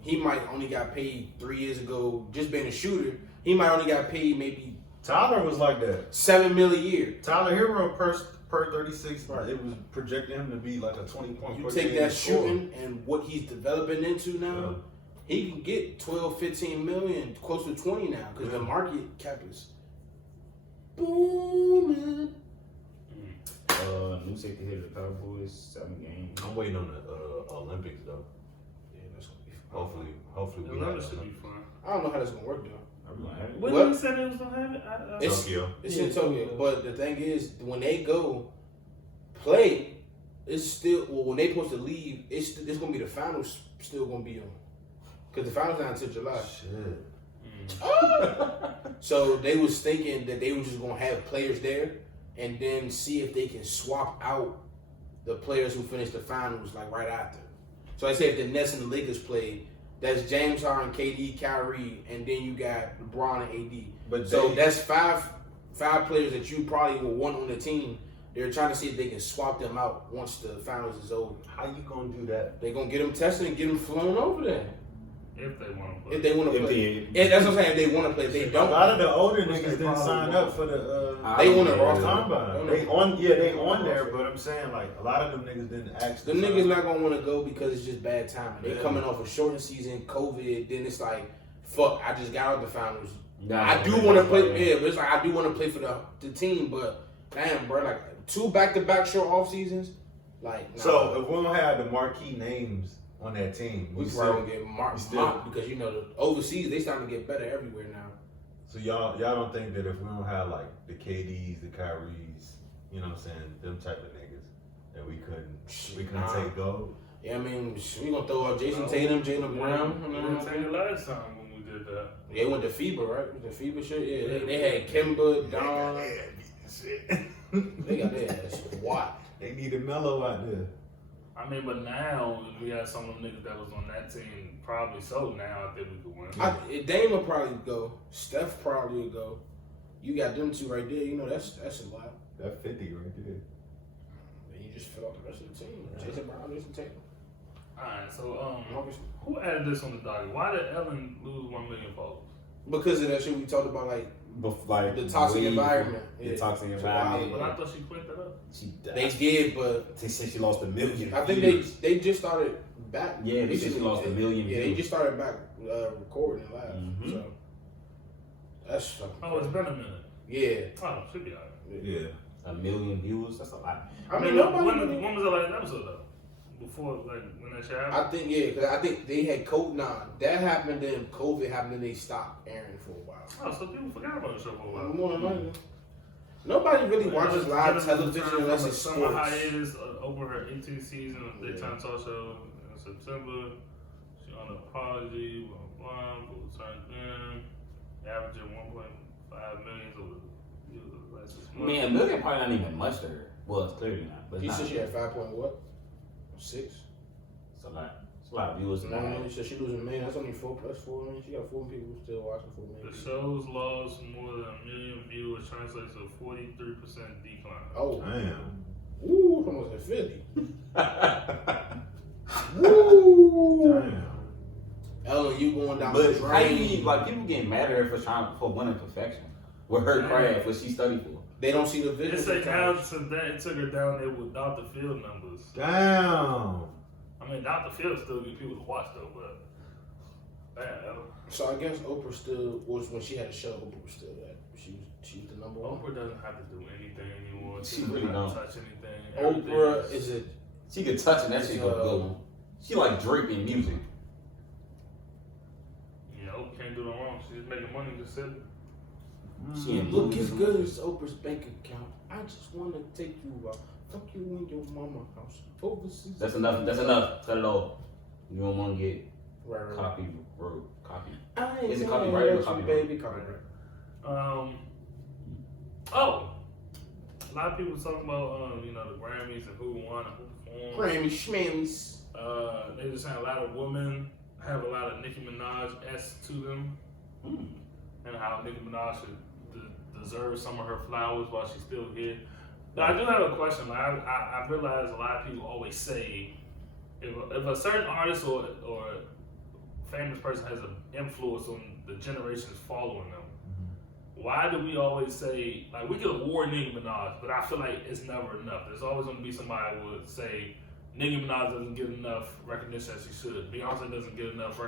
he might only got paid 3 years ago just being a shooter. He might only got paid maybe Tyler was like that. $7 million a year. Tyler Hero per 36, Right. it was projecting him to be like a 20-point. You per take game that scorer. shooting and what he's developing into now. Yeah. He can get 12, 15 million, close to 20 now, because the Yeah. market cap is booming. New safety hit the Cowboys 7 games. I'm waiting on the Olympics though. Yeah, that's gonna be fun. Hopefully The we numbers have should be it. fun. I don't know how that's gonna work though. Everyone had it. When What? they said they was gonna have it, It's- Tokyo. It's Yeah. in Tokyo, but the thing is, when they go play, it's still when they supposed to leave. It's gonna be the finals. Still gonna be on, because the finals not until July. Shit. So they was thinking that they were just gonna have players there, and then see if they can swap out the players who finished the finals like right after. So I say if the Nets and the Lakers played, that's James Harden, KD, Kyrie, and then you got LeBron and AD. But So they- that's five players that you probably will want on the team. They're trying to see if they can swap them out once the finals is over. how you gonna do that? They're gonna get them tested and get them flown over there If they want to play. if they want to If play. they- That's what I'm saying. If they want to play, if they A don't. lot of the older Which niggas they didn't probably sign won't. up for the They want to Yeah. roster. combine. They on there, but I'm saying like a lot of them niggas didn't The actually. niggas sign not up. gonna want to go because it's just bad timing. They Yeah. coming off a shortened season, COVID. Then it's like, fuck, I just got out the finals. Nah, I do want to play. Yeah, but it's like I do want to play for the team. But damn, bro, like 2 back-to-back short off seasons. Like, nah. So if we don't have the marquee names on that team, we we probably still, gonna get marked still- because you know the overseas they starting to get better everywhere now. so y'all don't think that if we don't have like the KDs, the Kyries, you know what I'm saying, them type of niggas, that we couldn't Nah. take gold? Yeah, I mean, we gonna throw out Jason Tatum, Jaylen Brown. You We know didn't what I'm take saying? it last time when we did that. They went to FIBA, right? The FIBA shit. Yeah, they had Kemba, Don. They got their ass wide. They need a mellow out there. I mean, but now if we had some of them niggas that was on that team, probably so now I think we could win. Dame will probably go. Steph probably would go. You got them two right there. You know that's a lot. That 50 right there. And you just fill out the rest of the team. Jason Brown, Jason Tatum, Alright, so Marcus. who added this on the docket? Why did Ellen lose 1 million followers? Because of that shit we talked about, like Like the toxic way- environment. The Yeah. toxic So environment. But I thought she cleaned that up. She, they did, but They said she lost 1 million. I think views. they just started back. Yeah, they said she lost 1 million Yeah, they views. just started back recording it live. Mhm. So that's fucking Oh, it's crazy. been a minute. Yeah. Oh, should be alright. Yeah. 1 million views. That's a lot. I mean, when, nobody. really- when was the last episode though? Before, like, when that shit happened? I think because I think they had COVID. Nah, that happened. Then COVID happened, and they stopped airing for a while. Oh, so people forgot about the show for a while. More than likely. Nobody really watches live Just television return unless from it's a summer sports. hiatus over her 18th season of daytime talk show in September. She on an apology, blah blah, but returned then, averaging 1.5 million over the last 6 I months. mean, 1 million probably not even much to her. Well, it's clearly not. But He it's said not. she had 5.6. It's a lot. It's a lot of viewers. No, man, she said she losing a million. That's only 4 plus 4 million. She got 4 people still watching 4 The million. show's lost more than 1 million viewers, translates to a 43% decline. Oh, Damn. ooh, almost at 50. Woo! Damn. Ellen, you going down the But how you drain. like people getting mad at her for winning perfection with her craft, what she studied for. They don't see the vision. It's like down to that. It took her down there with Dr. Phil numbers. Damn. I mean, Dr. Phil still get people to watch though, but man, So I guess Oprah still was when she had a show. Oprah was still that. She's the number one. Oprah doesn't have to do anything anymore. She doesn't really have don't. to touch anything. Oprah Everything is it? She could touch it, that shit go go. She like Drake in music. Yeah, Oprah can't do no wrong. She's making money just sitting. She in Look blues. as good as Oprah's bank account. I just want to take you out. Fuck you in your mama house. Overseas. That's enough. That's enough. Cut it off. You don't want to get Right. copy. I ain't Is it mad copyrighted or at you, copyrighted? baby? Copyright. Oh, a lot of people talking about the Grammys and who won and who performed. Grammy Schmammies. They just saying a lot of women have a lot of Nicki Minaj-esque to them, and how Nicki Minaj should deserve some of her flowers while she's still here. Now, I do have a question. Like, I realize a lot of people always say if a certain artist or famous person has an influence on the generations following them, why do we always say, like, we could award Nicki Minaj, but I feel like it's never enough. There's always going to be somebody who would say Nicki Minaj doesn't get enough recognition as she should. Beyonce doesn't get enough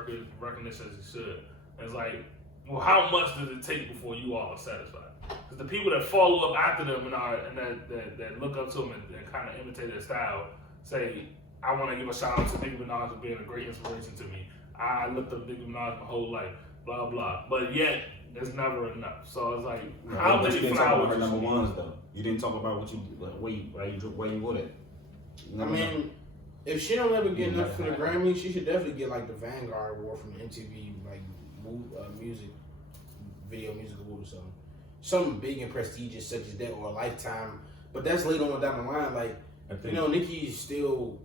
recognition as she should. And it's like, well, how much does it take before you all are satisfied? Because the people that follow up after them and that look up to them and kind of imitate their style say, I want to give a shout out to Nicki Minaj for being a great inspiration to me. I looked up Nicki Minaj my whole life, blah, blah. But yet, there's never enough. So it's like, how But you many didn't talk about flowers? her number you need? ones though. You didn't talk about what you where you would it. I mean, if she don't ever get enough for the Grammy, she should definitely get like the Vanguard Award from the MTV like music award or something. Something big and prestigious such as that, or a Lifetime. But that's later on down the line. Like, Nicki's still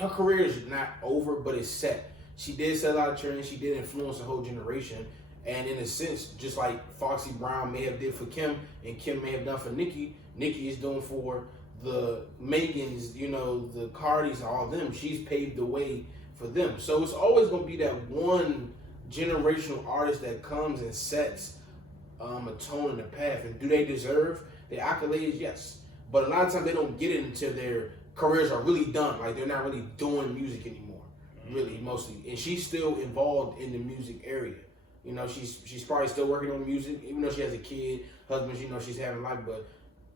her career is not over, but it's set. She did set a lot of trends. She did influence a whole generation. And in a sense, just like Foxy Brown may have did for Kim, and Kim may have done for Nicki, Nicki is doing for the Megans, the Cardis and all of them. She's paved the way for them. So it's always going to be that one generational artist that comes and sets a tone and a path. And do they deserve the accolades? Yes. But a lot of times they don't get it until their careers are really done. Like, they're not really doing music anymore, really, mostly. And she's still involved in the music area. She's probably still working on music, even though she has a kid, husband, she's having life, but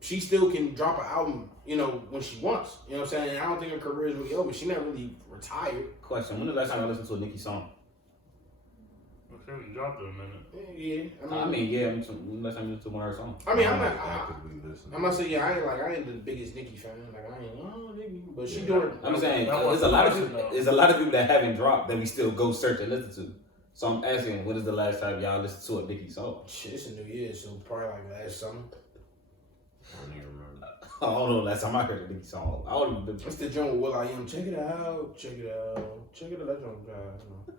she still can drop an album, when she wants. You know what I'm saying? And I don't think her career is really over. She's not really retired. Question: when was the last time I listened to a Nicki song? She haven't dropped it in a minute. Yeah. I mean, yeah. When the last time you listened to one of her songs? I'm actively listening. not saying, I ain't the biggest Nicki fan. Like, I ain't, Nicki. But she doing I'm saying there's a lot of people that haven't dropped that we still go search and listen to. So I'm asking, when is the last time y'all listened to a Nicki song? Shit, it's a new year, so probably like last summer. I don't even remember. I don't know. Last time I heard a Nicki song, I don't even. It's the joint with will.i.am. Check it out. That joint,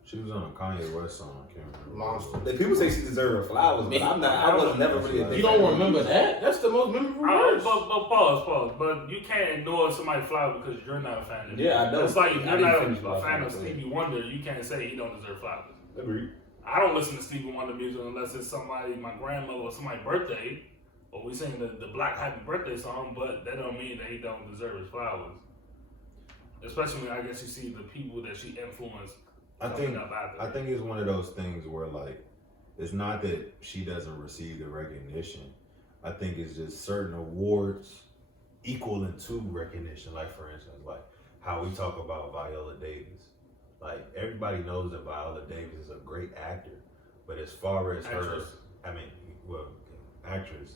She was on a Kanye West song. I can't remember. Monster. The people say she deserves her flowers, but I'm not. I was never really. A big You don't fan. remember that? That's the most memorable verse. But pause. But you can't ignore somebody's flower because you're not a fan of it. Yeah, I know. It's like if I you're didn't not finish a my fan of song. Stevie Wonder, you can't say he don't deserve flowers. Agreed. I don't listen to Stevie Wonder music unless it's somebody, my grandmother or somebody's birthday, or we sing the Black Happy Birthday song, but that don't mean that he don't deserve his flowers. Especially when I guess you see the people that she influenced coming up after. I think it's one of those things where, like, it's not that she doesn't receive the recognition. I think it's just certain awards equaling to recognition. Like, for instance, like how we talk about Viola Davis. Like, everybody knows that Viola Davis is a great actor, but as far as Actress. actress,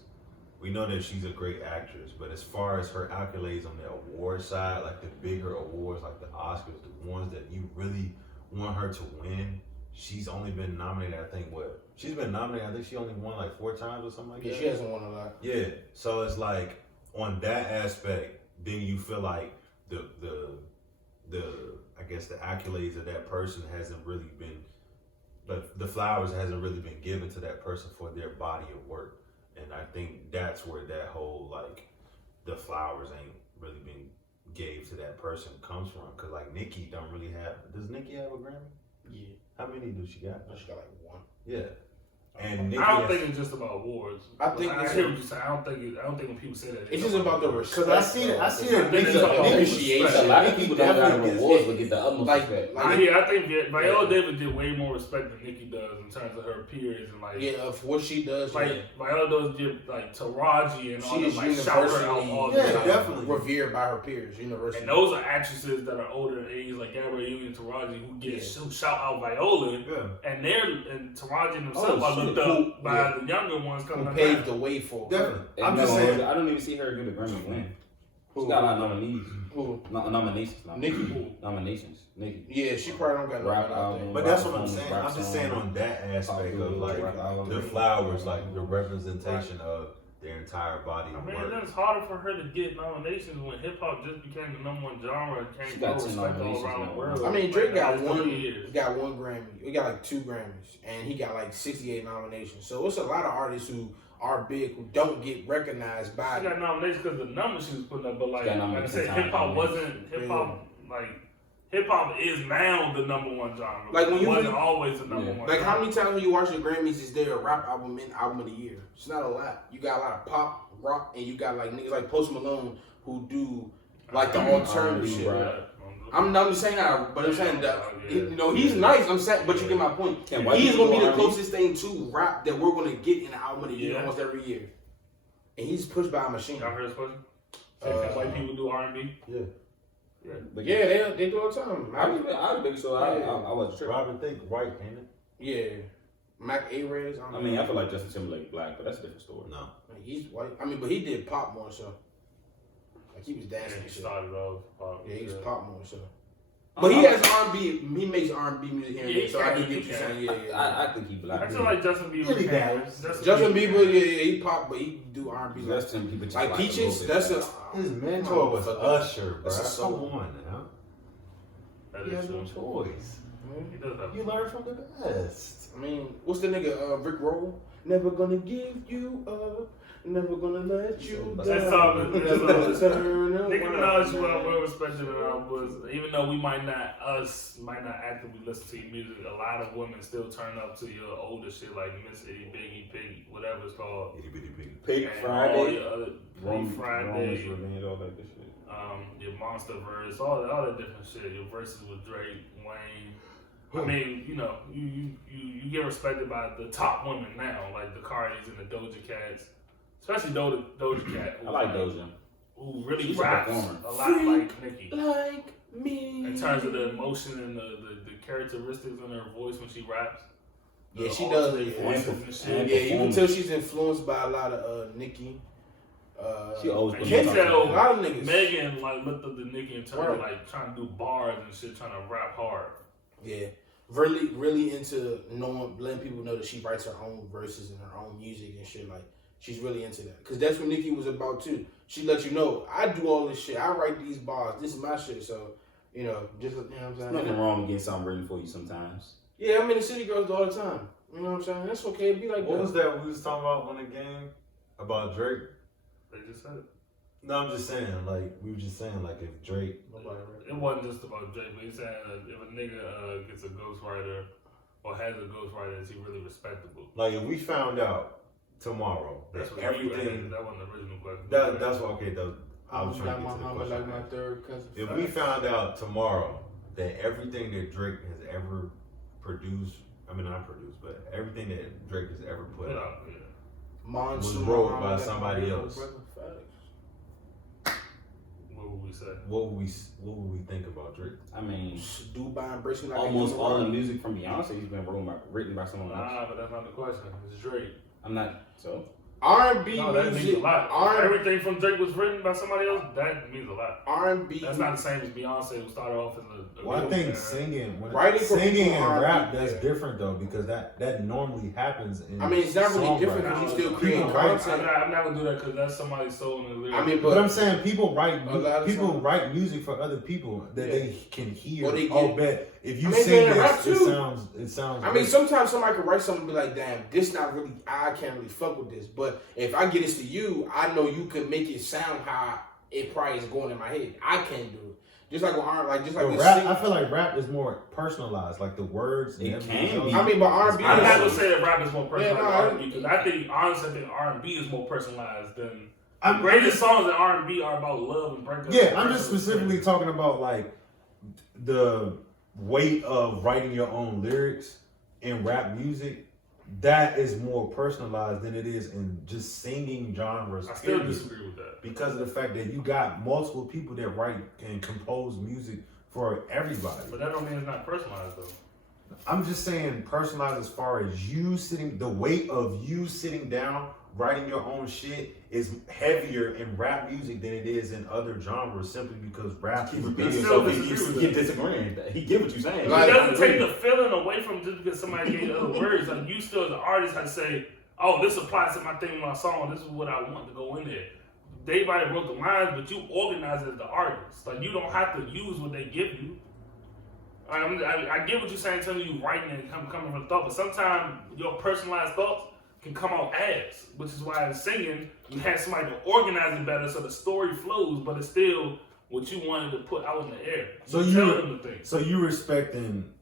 we know that she's a great actress, but as far as her accolades on the award side, like the bigger awards, like the Oscars, the ones that you really want her to win, she's only been nominated, she's been nominated, I think she only won like 4 times or something like that. Yeah, she hasn't won a lot. Yeah, so it's like, on that aspect, then you feel like the I guess the accolades of that person hasn't really been, but the flowers hasn't really been given to that person for their body of work. And I think that's where that whole, like, the flowers ain't really been gave to that person comes from. Cause like Nicki don't really have. Does Nicki have a Grammy? Yeah. How many do she got? She got like one. Yeah. And Nicki I don't has- think it's just about awards. I think I it's- hear what you're saying. I don't think when people say that, It's just about the awards. respect. Cause I see that I think Nicki it's about appreciation. It's a lot of people don't got definitely gets- rewards but get the utmost Like- respect. like- I think Viola Davis get way more respect than Nicki does in terms of her peers and like. Yeah, of what she does. Like yeah. Viola does give like Taraji and all She them is like shout her out all the Yeah, time. definitely. revered by her peers, universally. And those are actresses that are older in age, like Gabrielle Union and Taraji, who get who shout out Viola, Yeah. and Taraji themselves Oh, are shit. looked up by Yeah. the younger ones who coming paved up. the way for her. Definitely. And I'm just no, saying. I don't even see her get a Grammy win. Who? She's got a lot of nominees. Who? Nominations. Nicki. Nominations. Nicki. Yeah, she probably don't got no Rap out album. there. But that's what Rap I'm song, saying. rap I'm just song, saying on that aspect of like rap album. the flowers, like the representation of their entire body I of mean, work. it's harder for her to get nominations when hip hop just became the number one genre and She came got to 10 respect all nominations around the now. world. I mean, Drake Like, got the last couple one. years. He got one Grammy. He got like 2 Grammys, and he got like 68 nominations. So it's a lot of artists who are big who don't get recognized by. She got nominations because the numbers she was putting up, but like, She got like I nominations said, 10 hip hop times. wasn't hip hop like. Hip hop is now the number one genre. Like, when it you wasn't really- always the number Yeah. one. Like, how genre. many times when you watch the Grammys is there a rap album in album of the year? It's not a lot. You got a lot of pop, rock, and you got like niggas like Post Malone who do like the alternative shit. I'm just saying that, but I'm saying that you know he's nice. I'm saying, but you get my point. Can white He's people gonna be do the R&B? closest thing to rap that we're gonna get in the album of the year Yeah. almost every year, and he's pushed by a machine. Y'all heard his question? Say, can white people do R&B? Yeah. But Yeah, they do all the time. I was big, so I wasn't tripping. Robin Thicke, white, ain't it? Yeah, Mac A-Rez. I mean, I feel like Justin Timberlake black, but that's a different story. No. he's white. I mean, but he did pop more so. Like he was dancing. Yeah, and he shit. started off. Yeah, he was yeah. pop more so. But he has R&B. He makes R&B music here and Yeah, there, so I he can get can. you saying yeah. I think he black. I feel like Justin Bieber. Yeah, he can. does. Justin Bieber, yeah, he pop, but he do R&B. Justin Bieber just Like a Peaches, little bit. that's a. His mentor was Usher, bro. That's a Come soul. on now. That He is has no true. choice. He does have. You learn from the best. I mean, what's the nigga Rick Roll? Never gonna give you up. Never gonna let you down. That's all. That's all. Turn Nicki around. Minaj is well respected in our boys. Even though we might not actively listen to your music, a lot of women still turn up to your older shit like Miss Itty Biggie, Piggy, whatever it's called. Itty bitty pig. Pig And all Friday, your other Rome Friday, Revenge, all that good shit. your Monster verse, all that different shit. Your verses with Drake, Wayne. I mean, you know, you get respected by the top women now, like the Cardis and the Doja Cats, especially Doja Cat. I like Doja. Who really She's a raps performer. a lot like Nicki. Like me. In terms of the emotion and the characteristics in her voice when she raps. Yeah, The she does. alternate Yeah, voices And and shit. yeah, you can tell she's influenced by a lot of Nicki. She always And put Kim me said, a lot of niggas. Megan like looked up to Nicki in terms of Right. like trying to do bars and shit, trying to rap hard. Yeah, really into letting people know that she writes her own verses and her own music and shit. Like she's really into that because that's what Nicki was about too. She let you know I do all this shit. I write these bars. This is my shit. So you know, just you know what I'm saying. Nothing wrong with getting something written for you sometimes. Yeah, I mean the city girls do all the time. You know what I'm saying? That's okay. Be like What that. was that we was talking about on the game about Drake? They just said it. No, I'm just saying, like we were just saying, like if Drake, It wasn't just about Drake, but he's saying if a nigga gets a ghostwriter or has a ghostwriter, is he really respectable? like if we found out tomorrow that That's what everything, that wasn't the original question. that's what okay. I was trying to get to the like question. my third cousin. If we found out tomorrow that everything that Drake has ever produced, I mean not produced, but everything that Drake has ever put Put out out, yeah. Monsoon was wrote Mama by got somebody my else. brother, facts. What would we say? what would we think about Drake? I mean, Dubai embracing like almost a all the music from Beyonce has been written by someone else. Nah, but that's not the question. It's Drake. I'm not so. R&B No, that means a music. lot. R&B, Everything from Drake was written by somebody else. That means a lot. R&B. That's not the same as Beyonce, who started off as a Well, I group think and- singing, Writing for singing people and are- rap, that's yeah. different though because that normally happens. In I mean, it's not really different songwriting. because you still People creating write- content. I'm not gonna do that because that's somebody's soul in the lyrics. I mean, But but I'm saying people write A lot of people times- write music for other people that Yeah. they can hear. Or they Oh, get- bet if you I mean, sing they rap this, too. it sounds. I mean, great. sometimes somebody could write something and be like, damn, this not really, I can't really fuck with this. But if I get this to you, I know you can make it sound how it probably is going in my head. I can't do it. Just like with R&B, just like But with rap, singing. I feel like rap is more personalized. Like the words. It and can everything be. else. I mean, but R&B. I'm not gonna is, say that rap is more personalized Yeah, than no, R&B because I think honestly, I think R&B is more personalized than the I'm greatest songs in R&B are about love and breakup. Yeah, I'm just specifically talking about like the weight of writing your own lyrics in rap music. That is more personalized than it is in just singing genres. I still period. disagree with that. Because of the fact that you got multiple people that write and compose music for everybody. But that don't mean it's not personalized though. I'm just saying personalized as far as you sitting, the weight of you sitting down, writing your own shit is heavier in rap music than it is in other genres simply because rap Keep is repeating still yourself. disagree with He keep disagreeing. He get what you're saying. Like, It doesn't take the feeling away from just because somebody gave you other words. Like you still, as an artist, have to say, "Oh, this applies to my thing in my song. This is what I want to go in there." They might have wrote the lines, but you organize it as the artist. Like you don't have to use what they give you. I get what you're saying, telling you writing and coming from the thought, but sometimes your personalized thoughts can come out ass, which is why in singing you have somebody to organize it better so the story flows, but it's still what you wanted to put out in the air. So tell them the thing. So you respecting?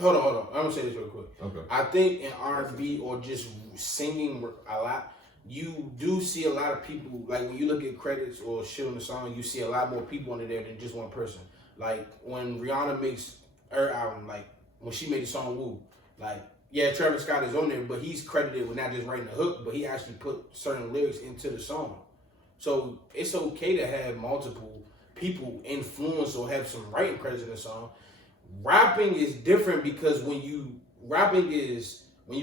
Hold on. I'm gonna say this real quick. Okay. I think in R&B or just singing a lot, you do see a lot of people. Like when you look at credits or shit on the song, you see a lot more people under there than just one person. Like when Rihanna makes her album, like when she made the song "Woo," like yeah, Travis Scott is on there, but he's credited with not just writing the hook, but he actually put certain lyrics into the song. So it's okay to have multiple people influence or have some writing credits in the song. Rapping is different because when you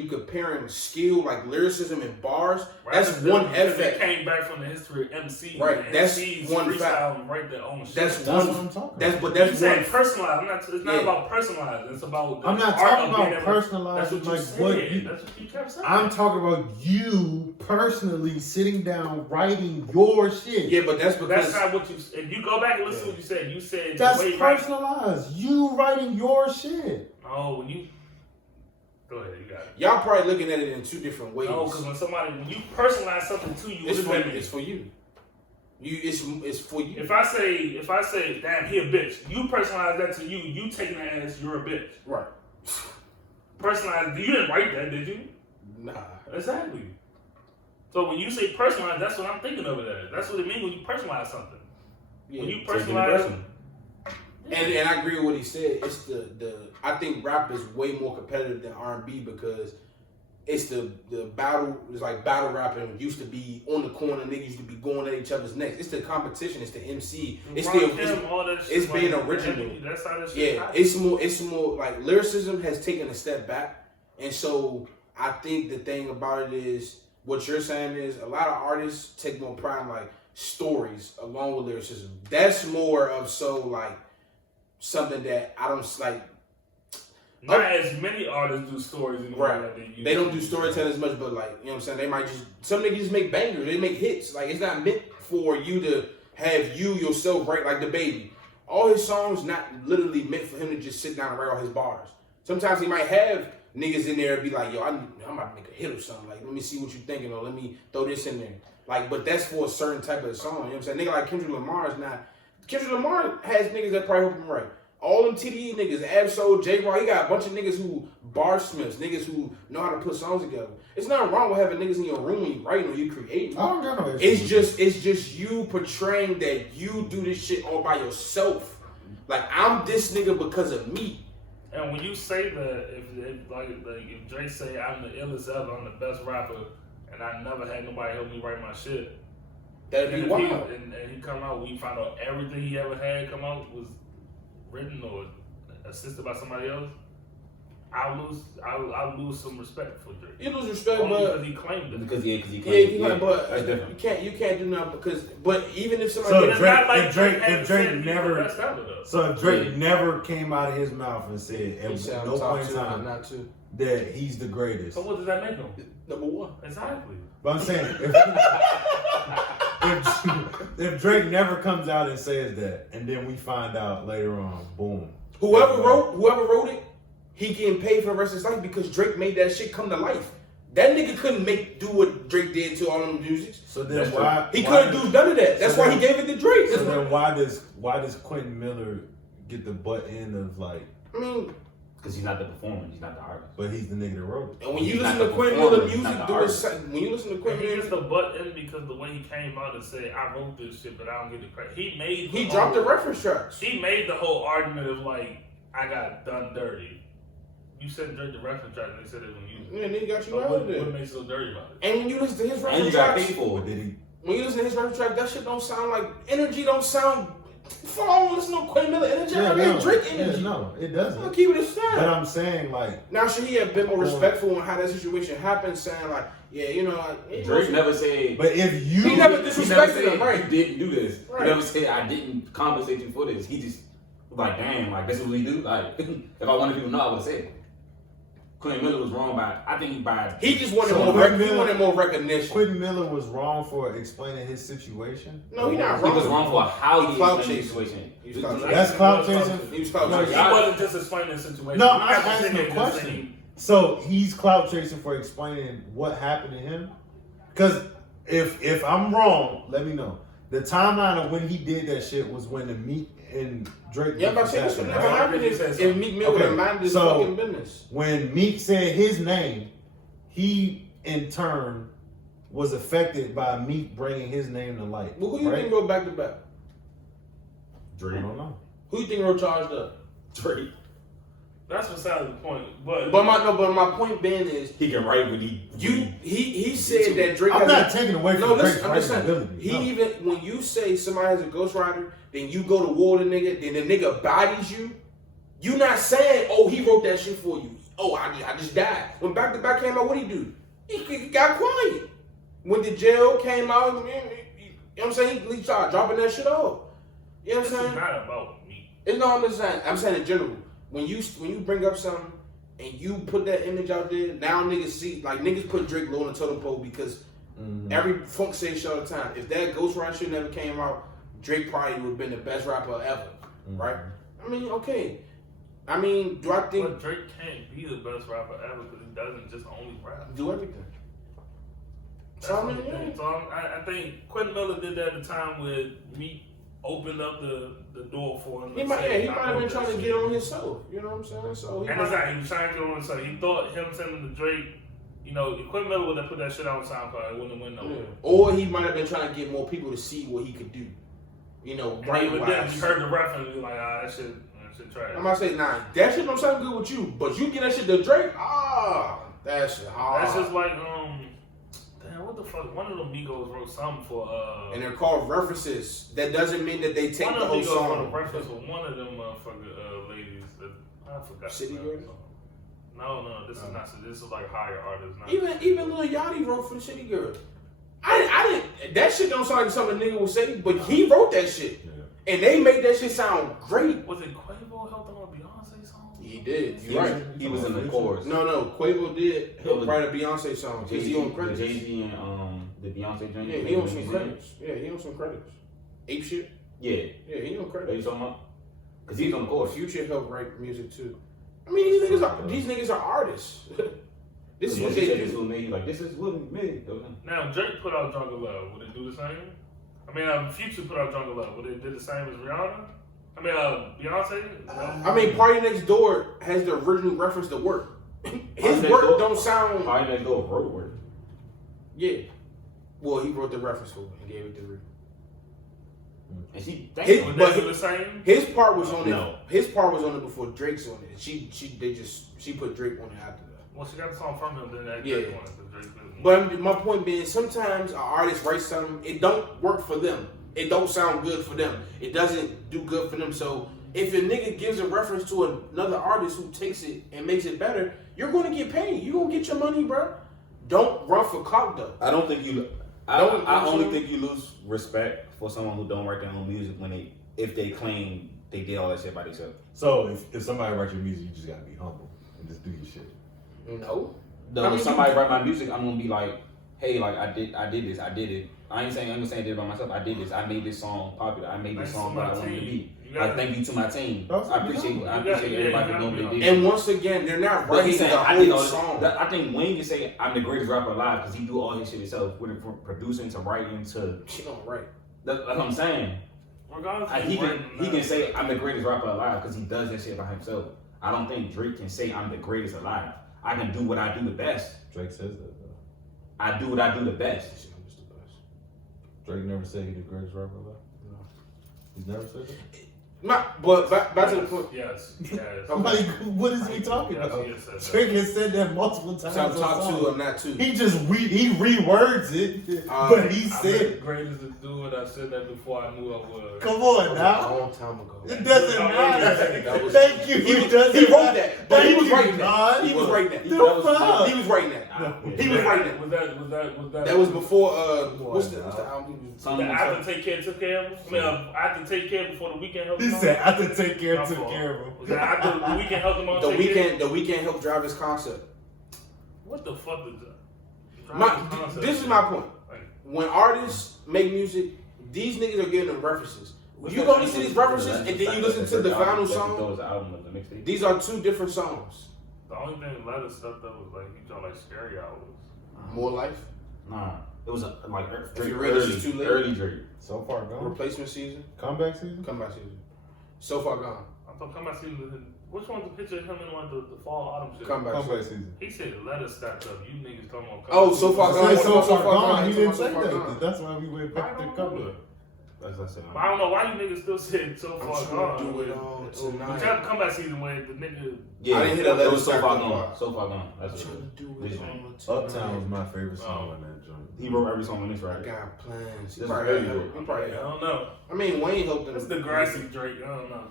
comparing skill like lyricism and bars, that's one Because effect. It came back from the history of MC. Right, and that's MCs one freestyle fact. and write their own shit. That's That's one. what I'm talking That's about. but You that's said one. personalized. It's not Yeah. about personalized. It's about. The I'm not art talking of about being able- personalized. That's what Like you said. what you, That's what you kept saying. I'm talking about you personally sitting down writing your shit. Yeah, but that's But because that's not what you. If you go back and listen to what you said, you said That's the way personalized. You writing your shit. Oh, when you. Go ahead, you got it. y'all probably looking at it in two different ways. No, because when you personalize something to you, it's what for does that mean? it's for you. It's for you. If I say, damn, he a bitch, you personalize that to you. You taking that as you're a bitch. Right. Personalized. You didn't write that, did you? Nah. Exactly. So when you say personalized, that's what I'm thinking of it as. That's what it means when you personalize something. Yeah. When you Taking it personalize. personal. And I agree with what he said. It's the I think rap is way more competitive than R&B because it's the battle. It's like battle rapping used to be on the corner. Niggas used to be going at each other's necks. It's the competition. It's the MC. It's all that shit, it's being like, original. That's how that shit yeah. happens. It's more like lyricism has taken a step back, and so I think the thing about it is what you're saying is a lot of artists take more pride in like stories along with lyricism. That's more of so like something that I don't like. Not as many artists do stories anymore. Right. Like They don't do storytelling as much, but like, you know what I'm saying? They might just, some niggas just make bangers. They make hits. Like, it's not meant for you to have you yourself write like the baby. All his songs not literally meant for him to just sit down and write all his bars. Sometimes he might have niggas in there and be like, yo, I'm about to make a hit or something. Like, let me see what you thinking, or let me throw this in there. Like, but that's for a certain type of song. You know what I'm saying? Nigga like Kendrick Lamar is not, Kendrick Lamar has niggas that probably help him write. All them TDE niggas, Absol, J. Roy, he got a bunch of niggas who barsmiths, niggas who know how to put songs together. It's nothing wrong with having niggas in your room when you writing or you creating. I don't got no issue. It's just you portraying that you do this shit all by yourself. Like, I'm this nigga because of me. And when you say that, if Drake say I'm the illest ever, I'm the best rapper, and I never had nobody help me write my shit, That'd and be if wild. and he come out, we find out everything he ever had come out was written or assisted by somebody else, I'll lose some respect for Drake. You lose respect, Only but because he claimed it. Because he yeah, claimed you it. like, but That's different. you can't do nothing because. But even if So somebody, It's Drake- not like if Drake hadn't never- said he's the best ever, though. So if Drake Yeah. never came out of his mouth and said he at said I'm no top point in two, I'm time not two. that he's the greatest. So what does that make him? Number one. Exactly. But I'm saying if Drake never comes out and says that, and then we find out later on, boom. Whoever wrote it, he getting paid for the rest of his life because Drake made that shit come to life. That nigga couldn't do what Drake did to all them musics. So then why He couldn't do none of that. That's why he gave it to Drake. So then why does Quentin Miller get the butt end of like? I mean, Because he's not the performer, he's not the artist. But he's the nigga that wrote it. and when you He's listen not to the Quentin performer, Miller he's not music, the artist. when you listen to And Quentin he Miller, gets the butt in because the way he came out and said, I wrote this shit, but I don't get the credit. he dropped the reference tracks. He made the whole argument of like, I got done dirty. You said Drake the reference track, and they said it when you. Yeah, nigga got you So out what, of there. what makes it so dirty about it? And when you listen to his And reference you got tracks, paid for But it. did he? when you listen to his reference track, that shit don't sound like energy. Don't sound. Fuck, I don't listen to Quentin Miller energy. I mean Drake energy. no, it I'll doesn't. keep it a But stand. I'm saying like, Now, should he have been more respectful on how that situation happened? Saying like, yeah, you know, like, Drake never said. but if you He never He never disrespected said him, right? you didn't do this. Right. He never said I didn't compensate you for this. He just was like, damn, like this is what he do. Like if I wanted people to know, I would have said it. Quentin Miller was wrong by I think He just wanted So more. Quentin He Miller- wanted more recognition. Quentin Miller was wrong for explaining his situation. No, he not he was wrong for how he Clout explained the chasing. situation. He was clout That's clout chasing. He was clout No, chasing. He wasn't just explaining the situation. No, He I'm had to asking sit a there and question. say, So he's clout chasing for explaining what happened to him. Because if I'm wrong, let me know. The timeline of when he did that shit was when the Meek and Drake. Yeah, but beef was this would happening, never right? happen if Meek Mill would have minded his so- fucking business. When Meek said his name, he in turn was affected by Meek bringing his name to light. Well, who you right? think wrote back to back? I Drake. don't know. Who you think wrote charged up? Drake. that's beside the point. But But my point being is He can write what he said that Drake I'm has not a, taking away from no, Drake's listen, I'm just writing saying, ability. he no. even, when you say somebody has a ghostwriter, then you go to war with the nigga, then the nigga bodies you, you not saying, oh, he wrote that shit for you. Oh, I just died. When Back to Back came out, what he do? He got quiet. When the jail came out, you know what I'm saying? He started dropping that shit off. You know what this I'm is saying? not about me. It's no, I'm saying in general. When you bring up something and you put that image out there, now niggas see, like niggas put Drake low on the totem pole because every funk say shit all the time. If that Ghostwriter shit never came out, Drake probably would have been the best rapper ever, right? I mean, okay. I mean, do I think But Drake can't be the best rapper ever because he doesn't just only rap. do everything? That's So, I the mean, thing. yeah. So I think Quentin Miller did that at the time with Meek opened up the door for him. He to might, say, he "I might have been wrote trying that to shit." get on himself. You know what I'm saying? So he And might, it's like he was trying to get on himself. He thought him sending to Drake, you know, if Quentin Miller would have put that shit out on SoundCloud, it wouldn't have went nowhere. or he might have been trying to get more people to see what he could do. You know, Right, but then wise. you heard the reference, you're like, that shit trash. I'm about to say, nah, that shit don't sound good with you, but you get that shit to Drake, that shit hard. That's just like, damn, what the fuck? One of the Migos wrote something for, And they're called references. That doesn't mean that they take one the of the whole Migos wrote a song. reference for one of them motherfucker ladies that, I forgot. City the name of Girls? the song. No, this is not, this is like higher artists. Not Even Lil Yachty wrote for the City Girls. I didn't. That shit don't sound like something a nigga would say, but he wrote that shit, and they made that shit sound great. Was it Quavo helped on a Beyonce song? He did. He You're was, right. he was in the chorus. No. Quavo did help was- write a Beyonce song because he on credits. Jay-Z and the Beyonce joint. Yeah, he on some credits. Yeah, he on some credits. Ape shit. Yeah. Yeah, he on What you credits. talking about? Because he's on the chorus. Future helped write music too. I mean, these niggas are artists. This is what they This do. was me. Like, this is what we made. Now, Drake put out Jungle Love. Would it do the same? I mean, Future put out Jungle Love. Would it do the same as Rihanna? I mean, Beyonce? I mean, Party Next Door has the original reference to work. His Next work Door- don't sound. Party Next Door wrote work. Yeah. Well, he wrote the reference for it and gave it to Rick. And she, His- Would but they do the same? His part was on No. it. His part was on it before Drake's on it. She put Drake on it after that. Well, she got the song from him, then that Yeah. Drake one. The Drake did. But my point being, sometimes an artist writes something, it don't work for them. It don't sound good for them. It doesn't do good for them. So if a nigga gives a reference to another artist who takes it and makes it better, you're going to get paid. You gonna get your money, bro. Don't run for clout though. I don't think you. I Don't- only think you lose respect for someone who don't write their own music if they claim they did all that shit by themselves. So if somebody writes your music, you just gotta be humble and just do your shit. No. Though I mean, if somebody write my music, I'm gonna be like, hey, like I did it. I ain't saying I did it by myself. I did this. I made this song popular. I made this song what I wanted to be. got Like, thank you to my team. I appreciate everybody for doing what they did. And once again, they're not But he's writing saying, the whole song. I think Wayne can say I'm the greatest rapper alive because he do all his shit himself, with from producing to writing to. She don't write. That's what I'm saying. Regardless, He can say I'm the greatest rapper alive because he does that shit by himself. I don't think Drake can say I'm the greatest alive. I can do what I do the best. Drake says that though. I do what I do the best. Drake never said he the greatest rapper alive. No. He's never said that. But back to the point. Yes. I'm like, what is he talking about? Drake has said that multiple times. So I'm top two, I'm not two. He just he rewords it, but he I'm said, the greatest to do it. I said that before I knew I was. "Come on A now, long time ago. it doesn't That matter." was- Thank you. He doesn't wrote matter. that, but he was writing that. God. He was writing that. The fuck? He was writing that. He was writing that. Was that? That was before. What's the album? The after take care took care of him. I mean, after take care before the weekend helped He him. said, "I have to take care, My took fault. care of him." Was that after the weekend helped him on? The Take Care? weekend helped drive his concept. What the fuck is that? This is my point. When artists make music, these niggas are giving them references. You go listen to these references and then you listen to the final song. These are two different songs. The only thing Letter stuff though was like he dropped like Scary Hours. More Life, Nah, it was like If you read this, it's too late. early Drake. So far gone. Replacement Season, Comeback season. Comeback Season. So Far Gone, I thought come out season. Which one's the picture of him in one the fall autumn shit? Comeback Comeback Season. season. He said Letter stacked up. You niggas talking about. Oh, So Far I Gone. said so far gone. He So didn't Far say Gone. that. That's why we went back to the cover. That's what I said. But I don't know why you niggas still said So I'm Far trying to Gone. do it all But tonight. you have to come back season when the nigga. Yeah, I didn't hear that it Letter was so stacked far up gone. part. So far gone. That's Trying what to do This it one. all Uptown was tonight. my favorite song on that joint. he wrote every song on this, I right? got plans. He This probably is had- very he probably I had- don't know. I mean, Wayne helped them. That's the grassy Drake. I don't know.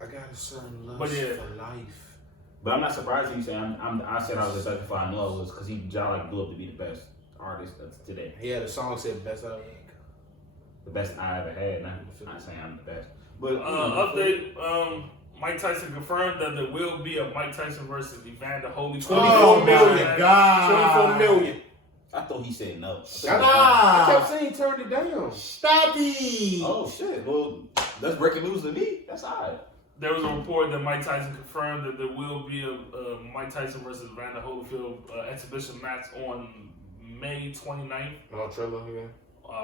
I got a certain love But yeah. for life. But I'm not surprised he said I said I was excited for I know I was because he like blew up to be the best artist of today, He had a song said best out. the best I ever had. Not saying I'm the best, but Update. Mike Tyson confirmed that there will be a Mike Tyson versus Evander Holyfield. 24 Oh million. my God. 24 million. I thought he said no. I kept saying he turned it down. Stop it. Oh shit! Well, that's breaking news to me. That's alright. There was a report that Mike Tyson confirmed that there will be a Mike Tyson versus Evander Holyfield exhibition match on May 29th. Oh, Trevor again.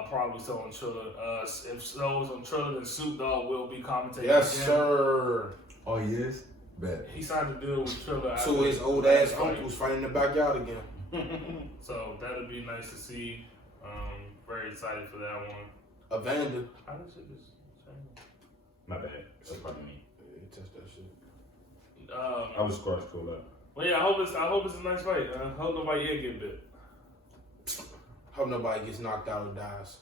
Probably so on Triller. If so is on Triller, then Snoop Dogg will be commentating. Yes, again. sir. Oh yes. Bet. He signed a deal with Triller. So his old ass uncles fighting in the backyard again. So that'll be nice to see. Very excited for that one. Evander. How does it just My bad. That's probably me. Test that shit. I was scroll up. Well, yeah, I hope it's a nice fight. I hope nobody here get bit. Hope nobody gets knocked out or dies.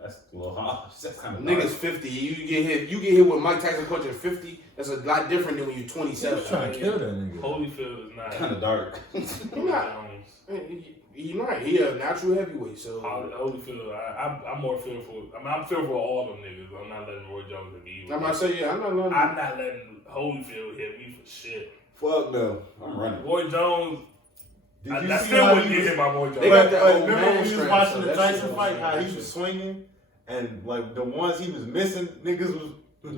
That's a little harsh. That's kind of Niggas 50. You get hit with Mike Tyson punching 50. That's a lot different than when you're He 27. was trying to kill that nigga. Holyfield is not. kind of dark. He not. He not. He a natural heavyweight. So Holyfield, I'm more fearful. I mean, I'm fearful of all them niggas. I'm not letting Roy Jones hit me. I'm not saying yeah. I'm not letting. I'm not letting Holyfield hit me for shit. Fuck no. I'm running. Roy Jones, Did I you see still how wouldn't he get was? hit by Roy Jones. They got But, that like, old remember man when we was strength, watching so the that Tyson shit fight, how was- he was swinging, and like the ones he was missing, niggas was.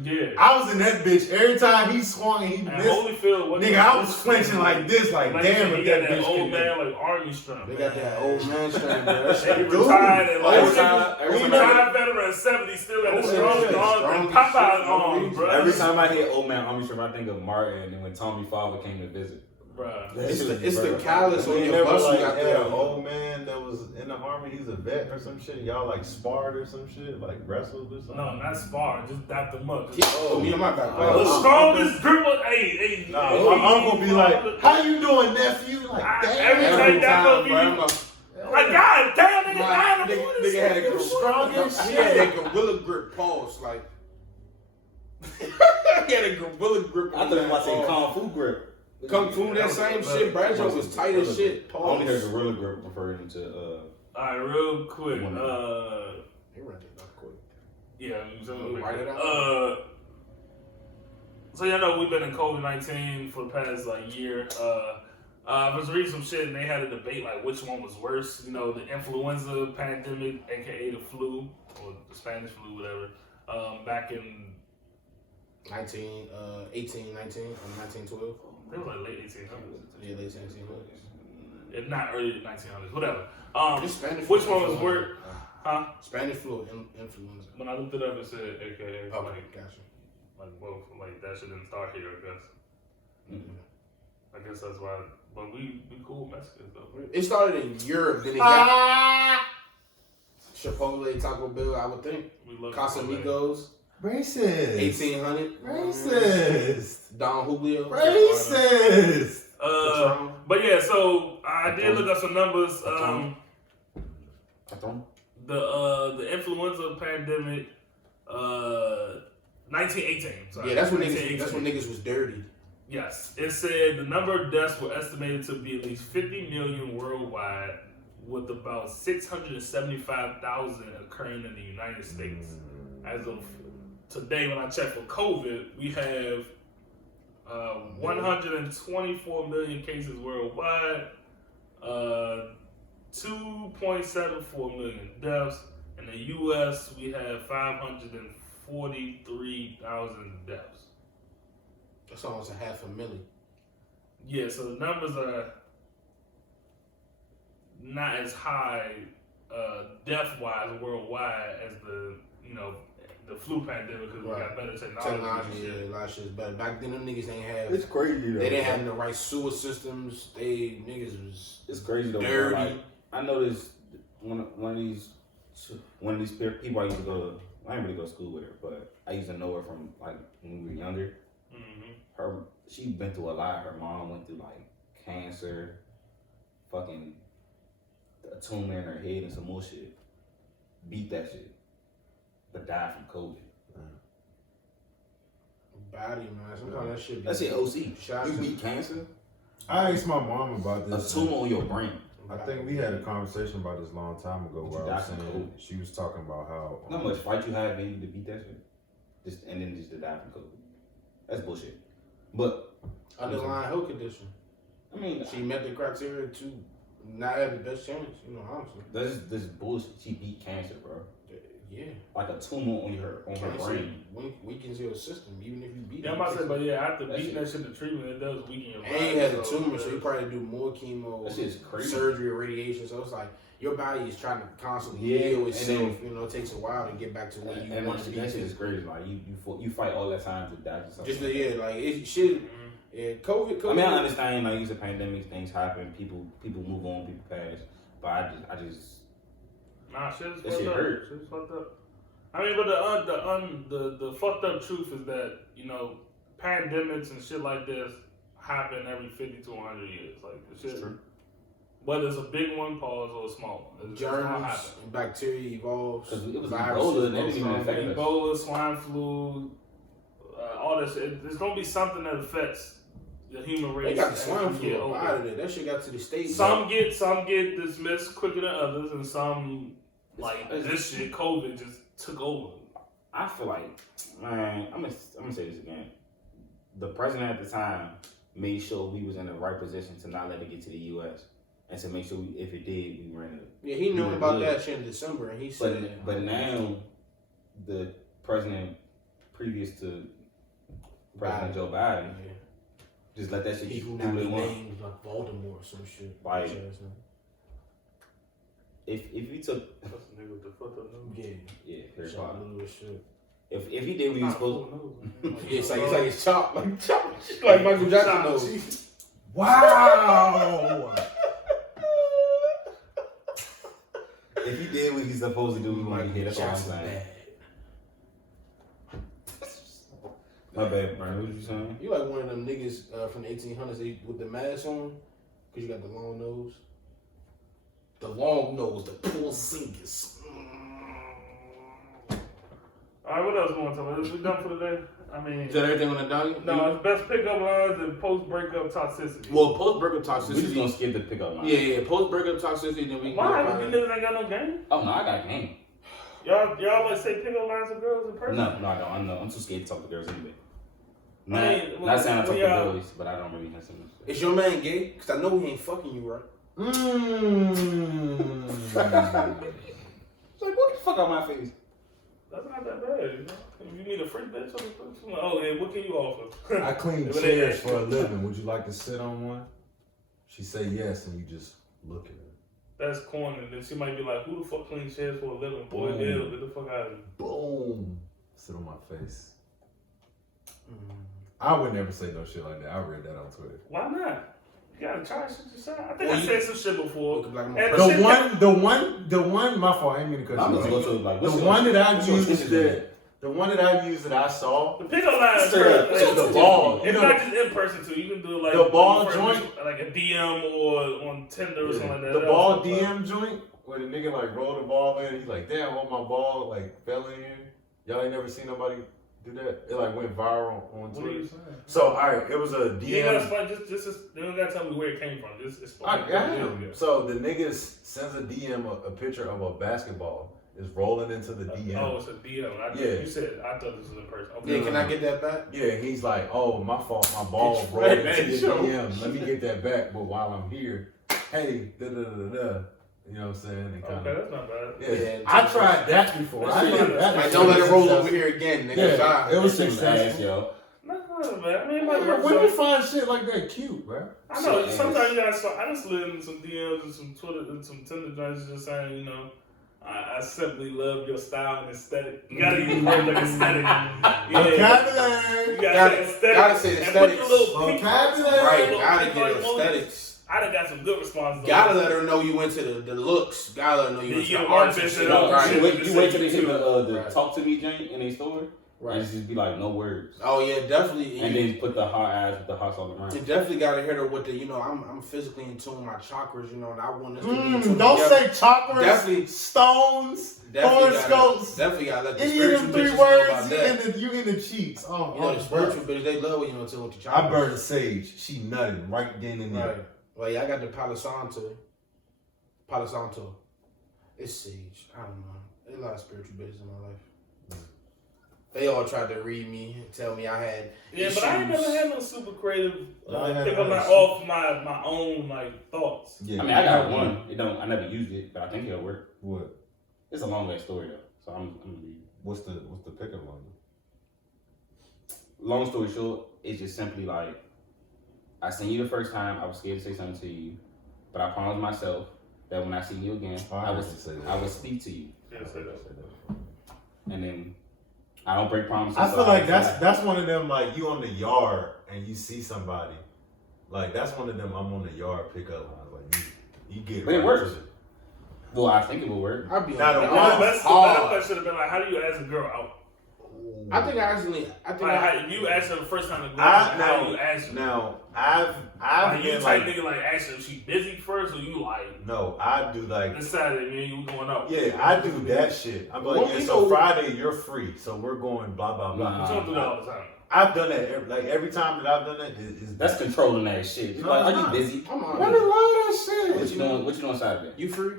Yeah. I was in that bitch every time he swung and he And missed. Holyfield, what Nigga, I was flinching like this, like damn, he if got that that bitch old can man like army strength. They got that old man strength, bro. That He shit. Dude. retired at like Every time- retired veteran at 70, still got the Oh, strongest yeah. arms and Strong Popeye shit, arms, bro. Every time I hear old man Army Shrimp, I think of Martin and then when Tommy Father came to visit. Bruh. It's the callus on You your never muscle like got had there. an old man that was in the army. He's a vet or some shit. Y'all like sparred or some shit, like wrestled or something. No, not spar, just dap them up. Oh, me and my back. The strongest gripper, hey. Nah, my uncle be like, "How you doing, nephew?" Like, Every damn. time that bro. up, like, God damn, nigga, My dying nigga had a strong as He had shit. that gorilla grip pause, like. He had a gorilla grip. I thought you were saying Kung Fu grip. Kung Fu, that same shit. Bradshaw was tight as shit. I only heard Pause. Gorilla Grip referring to Alright, real quick. He ran that up quick. Yeah, Write it out. So you know we've been in COVID-19 for the past like year. I was reading some shit and they had a debate like which one was worse. You know, the influenza pandemic, aka the flu or the Spanish flu, whatever, back in 18, 19, or 1912. it was like late 1800s. Yeah, late 1800s. If not early 1900s, whatever. This Spanish Which flu one was influenza. worse? Huh? Spanish flu influenza. When I looked it up, it said AKA. Okay, Like, gotcha. like both. Like that shit didn't start here, I guess. Mm-hmm. I guess that's why. But we cool Mexicans though. It started in Europe, then it got Chipotle, Taco Bell, I would think. We love Casamigos, Racist. 1800. Racist. Don Julio. Racist. Patron. But yeah, so I did look up some numbers. The influenza pandemic, 1918. Sorry, Yeah, that's when 1918. niggas was dirty. Yes, it said the number of deaths were estimated to be at least 50 million worldwide, with about 675,000 occurring in the United States. As of today, when I checked for COVID, we have 124 million cases worldwide, 2.74 million deaths. In the U.S., we have 543,000 deaths. That's almost a 500,000. Yeah, so the numbers are not as high death-wise worldwide as the flu pandemic because we got better technology. Technology, yeah, a lot of shit's better. Back then, them niggas ain't have. It's crazy though. They didn't have the right sewer systems. Niggas was. It's crazy though. Dirty. Like, I noticed one of these people I used to go to. I didn't really go to school with her, but I used to know her from like when we were younger. She been through a lot. Her mom went through like cancer, fucking a tumor in her head and some more shit. Beat that shit, but died from COVID. Body, man. Sometimes that shit. That's it. OC. Shots You in- beat cancer. I asked my mom about A this. tumor on your brain. I think we had a conversation about this a long time ago where I was Died from saying COVID. she was talking about how How much fight you have in you to beat that shit? And then to die from COVID. That's bullshit. But Underlying health condition. I mean, She met the criteria to not have the best chance, honestly. this bullshit. She beat cancer, bro. Yeah. Like a tumor on her brain. Weakens your system, even if you beat Yeah, it. I'm about to say, but yeah, after That beating shit- that shit to treatment, it does weaken your And body. he had a tumor, so he probably do more chemo, That shit's crazy. surgery, or radiation. So it's like your body is trying to constantly Yeah, heal and itself. then- It takes a while to get back to where you And want to be. that shit is crazy. Like you fight all that time to die. To Just something. like it should. Yeah, COVID. I mean, I understand like it's a pandemic, things happen, people move on, people pass. But I just Nah, shit's That fucked shit up. hurt. Shit's fucked up. I mean, but the fucked up truth is that pandemics and shit like this happen every 50 to 100 years. Like the shit, It's true. whether it's a big one, pause, or a small one, it's gonna germs happen. and bacteria evolves. Because it was viruses Ebola and grow that didn't even from affect it. us. Ebola, swine flu, all this. There's gonna be something that affects the human race. They got the as swine we flu get up older. out of there. That shit got to the states. Some get dismissed quicker than others, and some like It's- this shit, COVID just took over. I feel like, man, I'm gonna say this again. The president at the time made sure we was in the right position to not let it get to the U.S. and to make sure if it did, we were in it. Yeah, he knew Yeah, about good. that shit in December, and he said. But now, the president previous to President Biden. Joe Biden Yeah. just let that shit He do who what now it be want. named like Baltimore or some shit. Like- Yeah. If you took That's the nigga with the fucked up nose. yeah, Harry Shot Potter. little shit. If he did what he was supposed Yeah, it's like it's chopped, like Michael Jackson knows. wow. if he did what he's supposed to do, we want to hear. That's all I'm Jackson saying. bad. My bad, Brian. What was you saying? You like one of them niggas from the 1800s with the mask on, cause you got the long nose. The long nose, the poor singers. All right, what else we want to talk about? Is we done for today? I mean, Is that everything on the docket? no, it's best pickup lines and post breakup toxicity. Well, post breakup We just gonna toxicity. skip the pickup line. Yeah, post breakup toxicity. Then we can why? get You about it. niggas ain't got no game. Oh no, I got a game. Y'all like say pickup lines of girls in person? No, I don't. I know. I'm too scared to talk to girls anyway. Not, I mean, not saying I talk when to y'all- boys, but I don't really have so much. Is your man gay? Cause I know he ain't fucking you, right? It's like, what the fuck out my face? That's not that bad, you know. If you need a free bitch, I'm like, oh yeah, what can you offer? I clean But chairs they- for a living. Would you like to sit on one? She say yes, and you just look at her. That's corny. Then she might be like, who the fuck cleans chairs for a living? Boy, Boom. hell, get the fuck out of here. Boom. Sit on my face. I would never say no shit like that. I read that on Twitter. Why not? You gotta try shit yourself. I think Well, I you- said some shit before. Look like I'm And a- the shit The one, my fault, I didn't mean to cut I'm you just off. going to like, The what's your- one that I what's your used intentions that, the one that I used that I saw, The pickup line is Straight up. perfect. the ball. You It's know, not just in person too. You can do it like The ball first, joint? like a DM or on Tinder or something like that. the That ball was fun. DM joint, where the nigga like rolled the ball in, he's like, damn, what my ball like fell in here. Y'all ain't never seen nobody do that. It like went viral on What are you Twitter. saying? So alright, it was a You ain't gotta DM. explain. Just you don't gotta tell me where it came from. Just explain. I am. So the nigga sends a DM a picture of a basketball. Is rolling into the DM. Oh, it's a DM. Yeah. You said I thought this was in person. Okay. Yeah, can I get that back? Yeah, and he's like, oh, my fault, my ball It's rolled right, into man, the sure. DM. Let me get that back. But while I'm here, hey, da da da da. You know what I'm saying? And Okay, kinda, that's not bad. yeah. Yeah, I tried that before. I think that Like, was don't let it roll successful. over here again, nigga. Yeah, Stop. it was That shit was ass, successful. yo. That's not bad. I mean, it might work. Women So, find shit like that cute, bro. I know. Shit, Sometimes you gotta. I just slid in some DMs and some Twitter and some Tinder joints just saying, you know. I simply love your style and aesthetic. You gotta use words like aesthetic. Yeah. Vocabulary. You Gotta- say aesthetic. gotta say And put the aesthetics. little pink Vocabulary. Right, little gotta pink get like emojis. aesthetics. I done got some good responses. Gotta let her know you into the looks. Gotta let her know you Yeah, into you the get arts one and bitch shit. that don't Right. shit. You wait till they hit the Right. talk to me jank in their store, Right. and just be like, no words. Oh yeah, definitely. And then put the hot eyes with the hot sauce around. You definitely gotta hit her with the, you know, I'm physically in tune with my chakras, you know, and I want us to be in tune Don't together. say chakras, Definitely- stones, Definitely horoscopes. gotta let the Any of spiritual them three bitches know about words, that. you in the cheeks. Oh, You know, the oh, spiritual bitch, they love when you know tune with the chakras. I burned sage. She nutted right then and there. Right. Well, yeah, I got the Palo Santo. Palo Santo. It's sage. I don't know. There's a lot of spiritual bitches in my life. They all tried to read me and tell me I had Yeah, issues. but I ain't never had no super creative I ain't pick had up my no off my own like thoughts. Yeah, I mean, I got one. It don't. I never used it, but I think it'll work. What? It's a long ass story though, so I'm gonna read. What's the pickup line? Long story short, it's just simply like, I seen you the first time. I was scared to say something to you, but I promised myself that when I see you again, Oh, I heard you say that. I would speak to you, Yeah, say that. and then I don't break promises. I so feel like just that's one of them, like you on the yard and you see somebody, like that's one of them. I'm on the yard pickup lines, like you get. But it right works. to it. Well, I think it will work. I'd be Now, on the that. one- The better hard. question should have been like, how do you ask a girl out? I think I actually, Like, how, you asked her the first time to go. I How do you ask her? now I've Like, you been type like nigga like ask her if she busy first, or you like no, I do like this Saturday, man, you going out? yeah, I do that shit. I'm Well, like yeah, you so know- Friday you're free, so we're going blah blah blah. You don't do that all the time. I've done that every time that I've done that is That's controlling that shit. No, Like, it's are you not. busy? Come on. What is wrong with that What shit? you doing? What you doing Saturday? You free?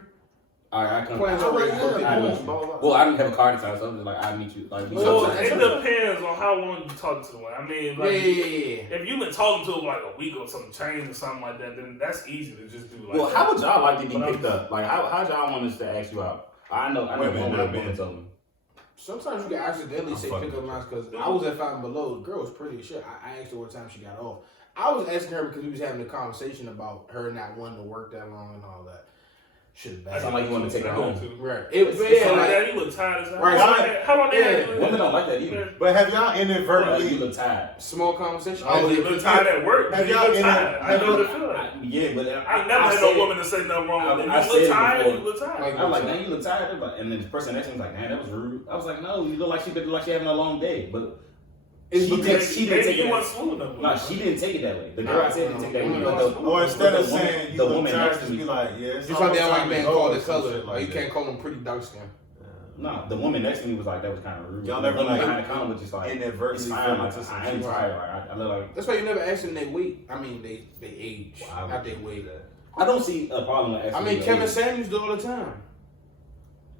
All right, I come. Plans I already mean, booked. yeah, I Blah, meet you. blah, blah. Well, I didn't have a card inside, so I'm just like, I meet you. Like, we Well, that's it what- depends on how long you talk to the one. I mean, Yeah, like, yeah. if you've been talking to her for like a week or some change or something like that, then that's easy to just do. Like, Well, how would y'all like to be But I'm- picked up? Like, how y'all want us to ask you out? I know Wait a minute, one not woman been. told me. Sometimes you can accidentally I'm say fucking pickup with lines because I was at Five and Below. The girl was pretty as shit. I asked her what time she got off. I was asking her because we was having a conversation about her not wanting to work that long and all that. Should have That been. sound like you want to take her home. Right. It was So, yeah, like, like, that, you look tired as hell. Right. How long they Yeah. had you? Women don't like that either. But have y'all Like, you inadvertently? look tired. small conversation. Oh, you look tired at work. Have You y'all look in tired. it- I know what it feel like. Yeah, but I ain't never had no woman to say nothing wrong with it. I You said look it tired, before. you look tired. Like- I was like, man, you look tired. They're like- And then the person next to me was like, man, that was rude. I was like, no, you look like she having a long day. But It's she because didn't take Maybe it. you that- weren't smooth enough. No, she didn't take it that way. The girl I said didn't take it that way. No, But Or instead the of woman- saying you the look woman tired, next to just me. be like, yeah, it's Just like they don't like time being to go called or a some color. shit Like you that. can't call them pretty dark skin. No, the woman next to me was like, that was kind of rude. Y'all The never, woman like, behind the counter was just like, it's inadvertently fine. fell Like, into some I ain't shit. tired. Like, I look like. That's why you never ask them their weight. I mean, they age, Why would not their you do weight. that? I don't see a problem with asking. I mean, you Kevin age. Samuels do all the time.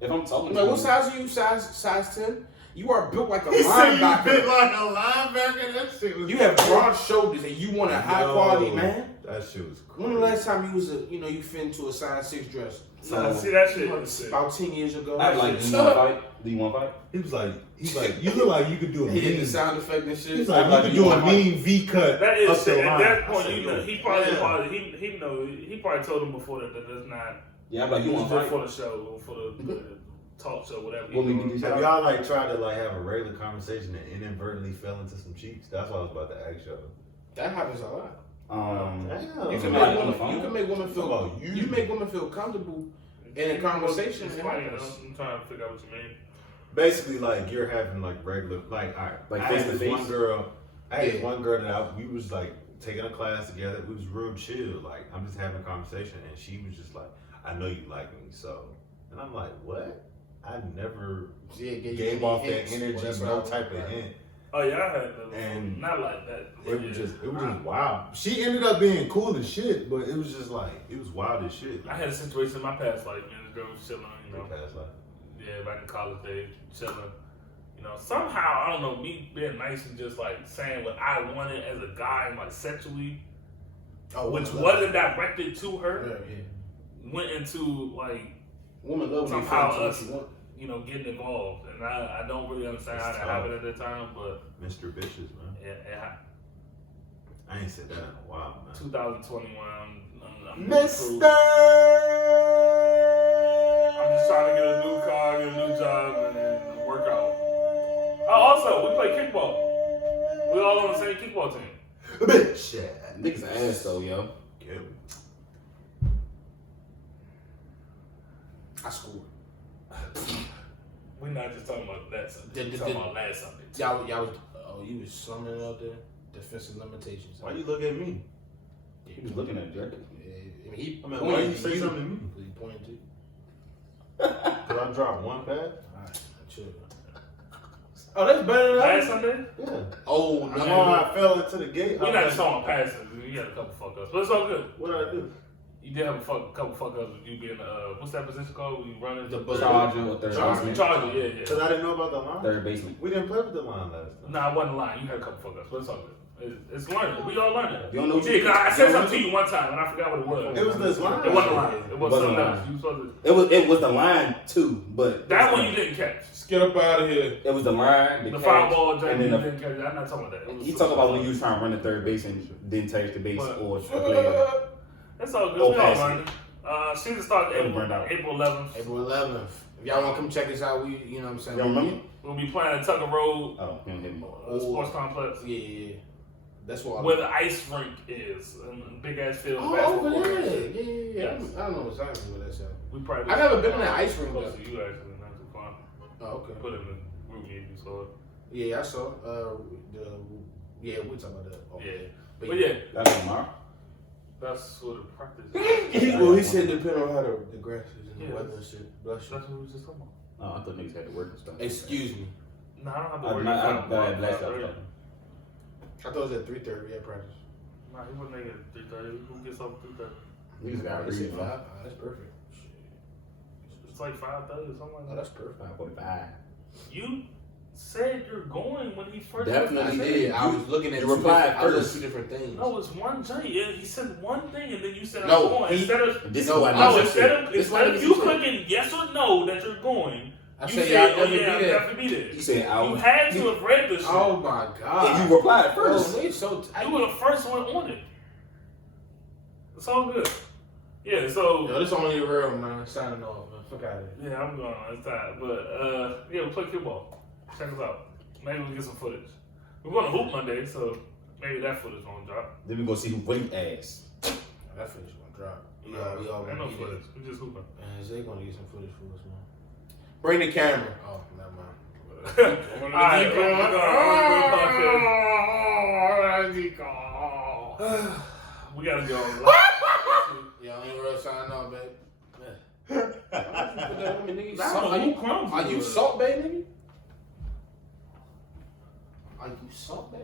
If I'm talking Like, to what you, size are you? Size 10? You are built like a He said you bit linebacker. like a linebacker. That shit was. You have broad shoulders and you want a high quality man. That shit was crazy. When the last time you fit into a size 6 dress? Nah, see that shit is sick. About 10 years ago. I like, do you want to fight? Do you want to fight? He's like, you look like you could do a He hit the mean. sound effect and shit. He's like, you could do a mean V cut. That is up the sick. At line. that I point, said, you know, yo, he probably yeah. he probably told him before that that's not. Yeah, I'm like, you want just to for fight? the show or for the talk show, whatever. What we you can doing. do? Have y'all like tried to like have a regular conversation and inadvertently fell into some cheeks? That's what I was about to ask y'all. That happens a lot. Damn. You can Like, make on the women. phone? You can make women feel. About you. You make women feel comfortable in a conversation. Explain it. I'm trying to figure out what you mean. Basically, like you're having like regular, like all right. Like I face had to this face? one girl. I had Yeah. one girl that we was like taking a class together. We was real chill. Like I'm just having a conversation, and she was just like, "I know you like me, so." And I'm like, "What?" I never gave off that energy, no type of hint. Oh yeah, I had that. And not like that. It was just wild. She ended up being cool as shit, but it was just like it was wild as shit. I had a situation in my past life, man. This girl was chilling, you know. Past life. Yeah, back in college days, chilling. You know, somehow I don't know, me being nice and just like saying what I wanted as a guy, like sexually, which wasn't directed to her, went into like Woman love when you somehow feel us, what you want. you know, getting involved, and I don't really understand how that happened at that time, but Mr. Vicious, man. I ain't said that in a while, man. 2021, I'm Mr. I'm just trying to get a new car, get a new job, and work out. Oh, also, we play kickball. We all on the same kickball team. Bitch. Niggas ass though, yo. Kill me. I scored. We're not just talking about that Sunday. We're talking about last Sunday. Y'all was. Oh, you was slumming out there. Defensive limitations. Why you look at me? He was looking at Drake. I mean, he I mean, pointed why you to say something to me? He pointed to you. Did I drop one pass? Alright, chill. Oh, that's better than Last that. Sunday? Yeah. Oh, I no. know I fell into the gate. We're not just talking about passes. You had a couple fuck ups, but it's all good. What did I do? You did have a couple fuck ups with you being what's that position called when you running The Charger or third baseman. Charger, yeah. Because I didn't know about the line. Third baseman. We didn't play with the line last time. Nah, I wasn't lying. You had a couple fuck ups, but it's all good. It's learning. We all learning. You don't know what Yeah, you 'cause I you said don't something know- to you one time and I forgot what it was. It was this line. It wasn't a line. It was something line. else. You supposed to. It was the line too, but That one you didn't catch. Just get up out of here. it was the line, The catch, foul ball, and Jamie, then you the, didn't catch. I'm not talking about that. It was he talk about when you was trying to run the third base and didn't touch the base But- or a player. It's all good. Or We all pass it. learning. Season started It was burned out. April 11th. April 11th. If y'all want to come check us out, you know what I'm saying? You don't remember? We'll be playing at Tucker Road Oh, he don't hit me. Sports Complex. Yeah. That's what Where the ice rink is. Big ass field. Oh, basketball over court. there. Yeah. Yes. I don't know exactly where that's at. We probably I never been in that ice rink, Close though. to you actually, not too far. Oh, okay. Put it in the group if you saw it. Yeah, I saw. Yeah, we'll talk about that. Oh. Yeah. But But yeah, That's tomorrow. that's what the practice is. He said depending on how the grass is and Yeah. the weather and shit. Bless you. That's what we was just talking about. Oh, I thought niggas had to work and stuff. Excuse me. No, I don't have to I worry thought about I had last it. time. I thought it was at 3:30 at practice. Nah, he wasn't nigga at 3:30. Who gets up at 3:30? Niggas got They said read, 5. man. Oh, that's perfect. It's like 5:30 or something like Oh, that. that's perfect. 5:45. You said you're going when he first Definitely said I it. did. I was looking at you two replied different- I was first. at 2 different things. No, it's one J. Yeah, he said one thing and then you said No, I'm going. he- Instead of This No, is why no, no, niggas instead said- of This instead one of he you said. clicking yes or no that you're going, I you said, said, y'all oh never yeah, be I'm there. definitely be there. He said, You had to have read the shit. Oh my god. and you replied Bro, first. they so tight. You were the first one on it. It's all good. Yeah, so Yo, this only real, man. Signing off, man. Fuck out of here. yeah, I'm going. It's time, but yeah, we'll play kickball. Check us out. Maybe we'll get some footage. We're going to hoop Monday, so maybe that footage won't drop. Then we go see who really ass. That footage gonna drop. We all Ain't gonna no be there. footage. We just hooping. Man, Zay gonna get some footage for us, man. Bring the camera. Oh, never mind. All right, we gotta go. Yeah, I ain't real signing off, babe. Are you salt, babe, nigga? Are you salt, babe?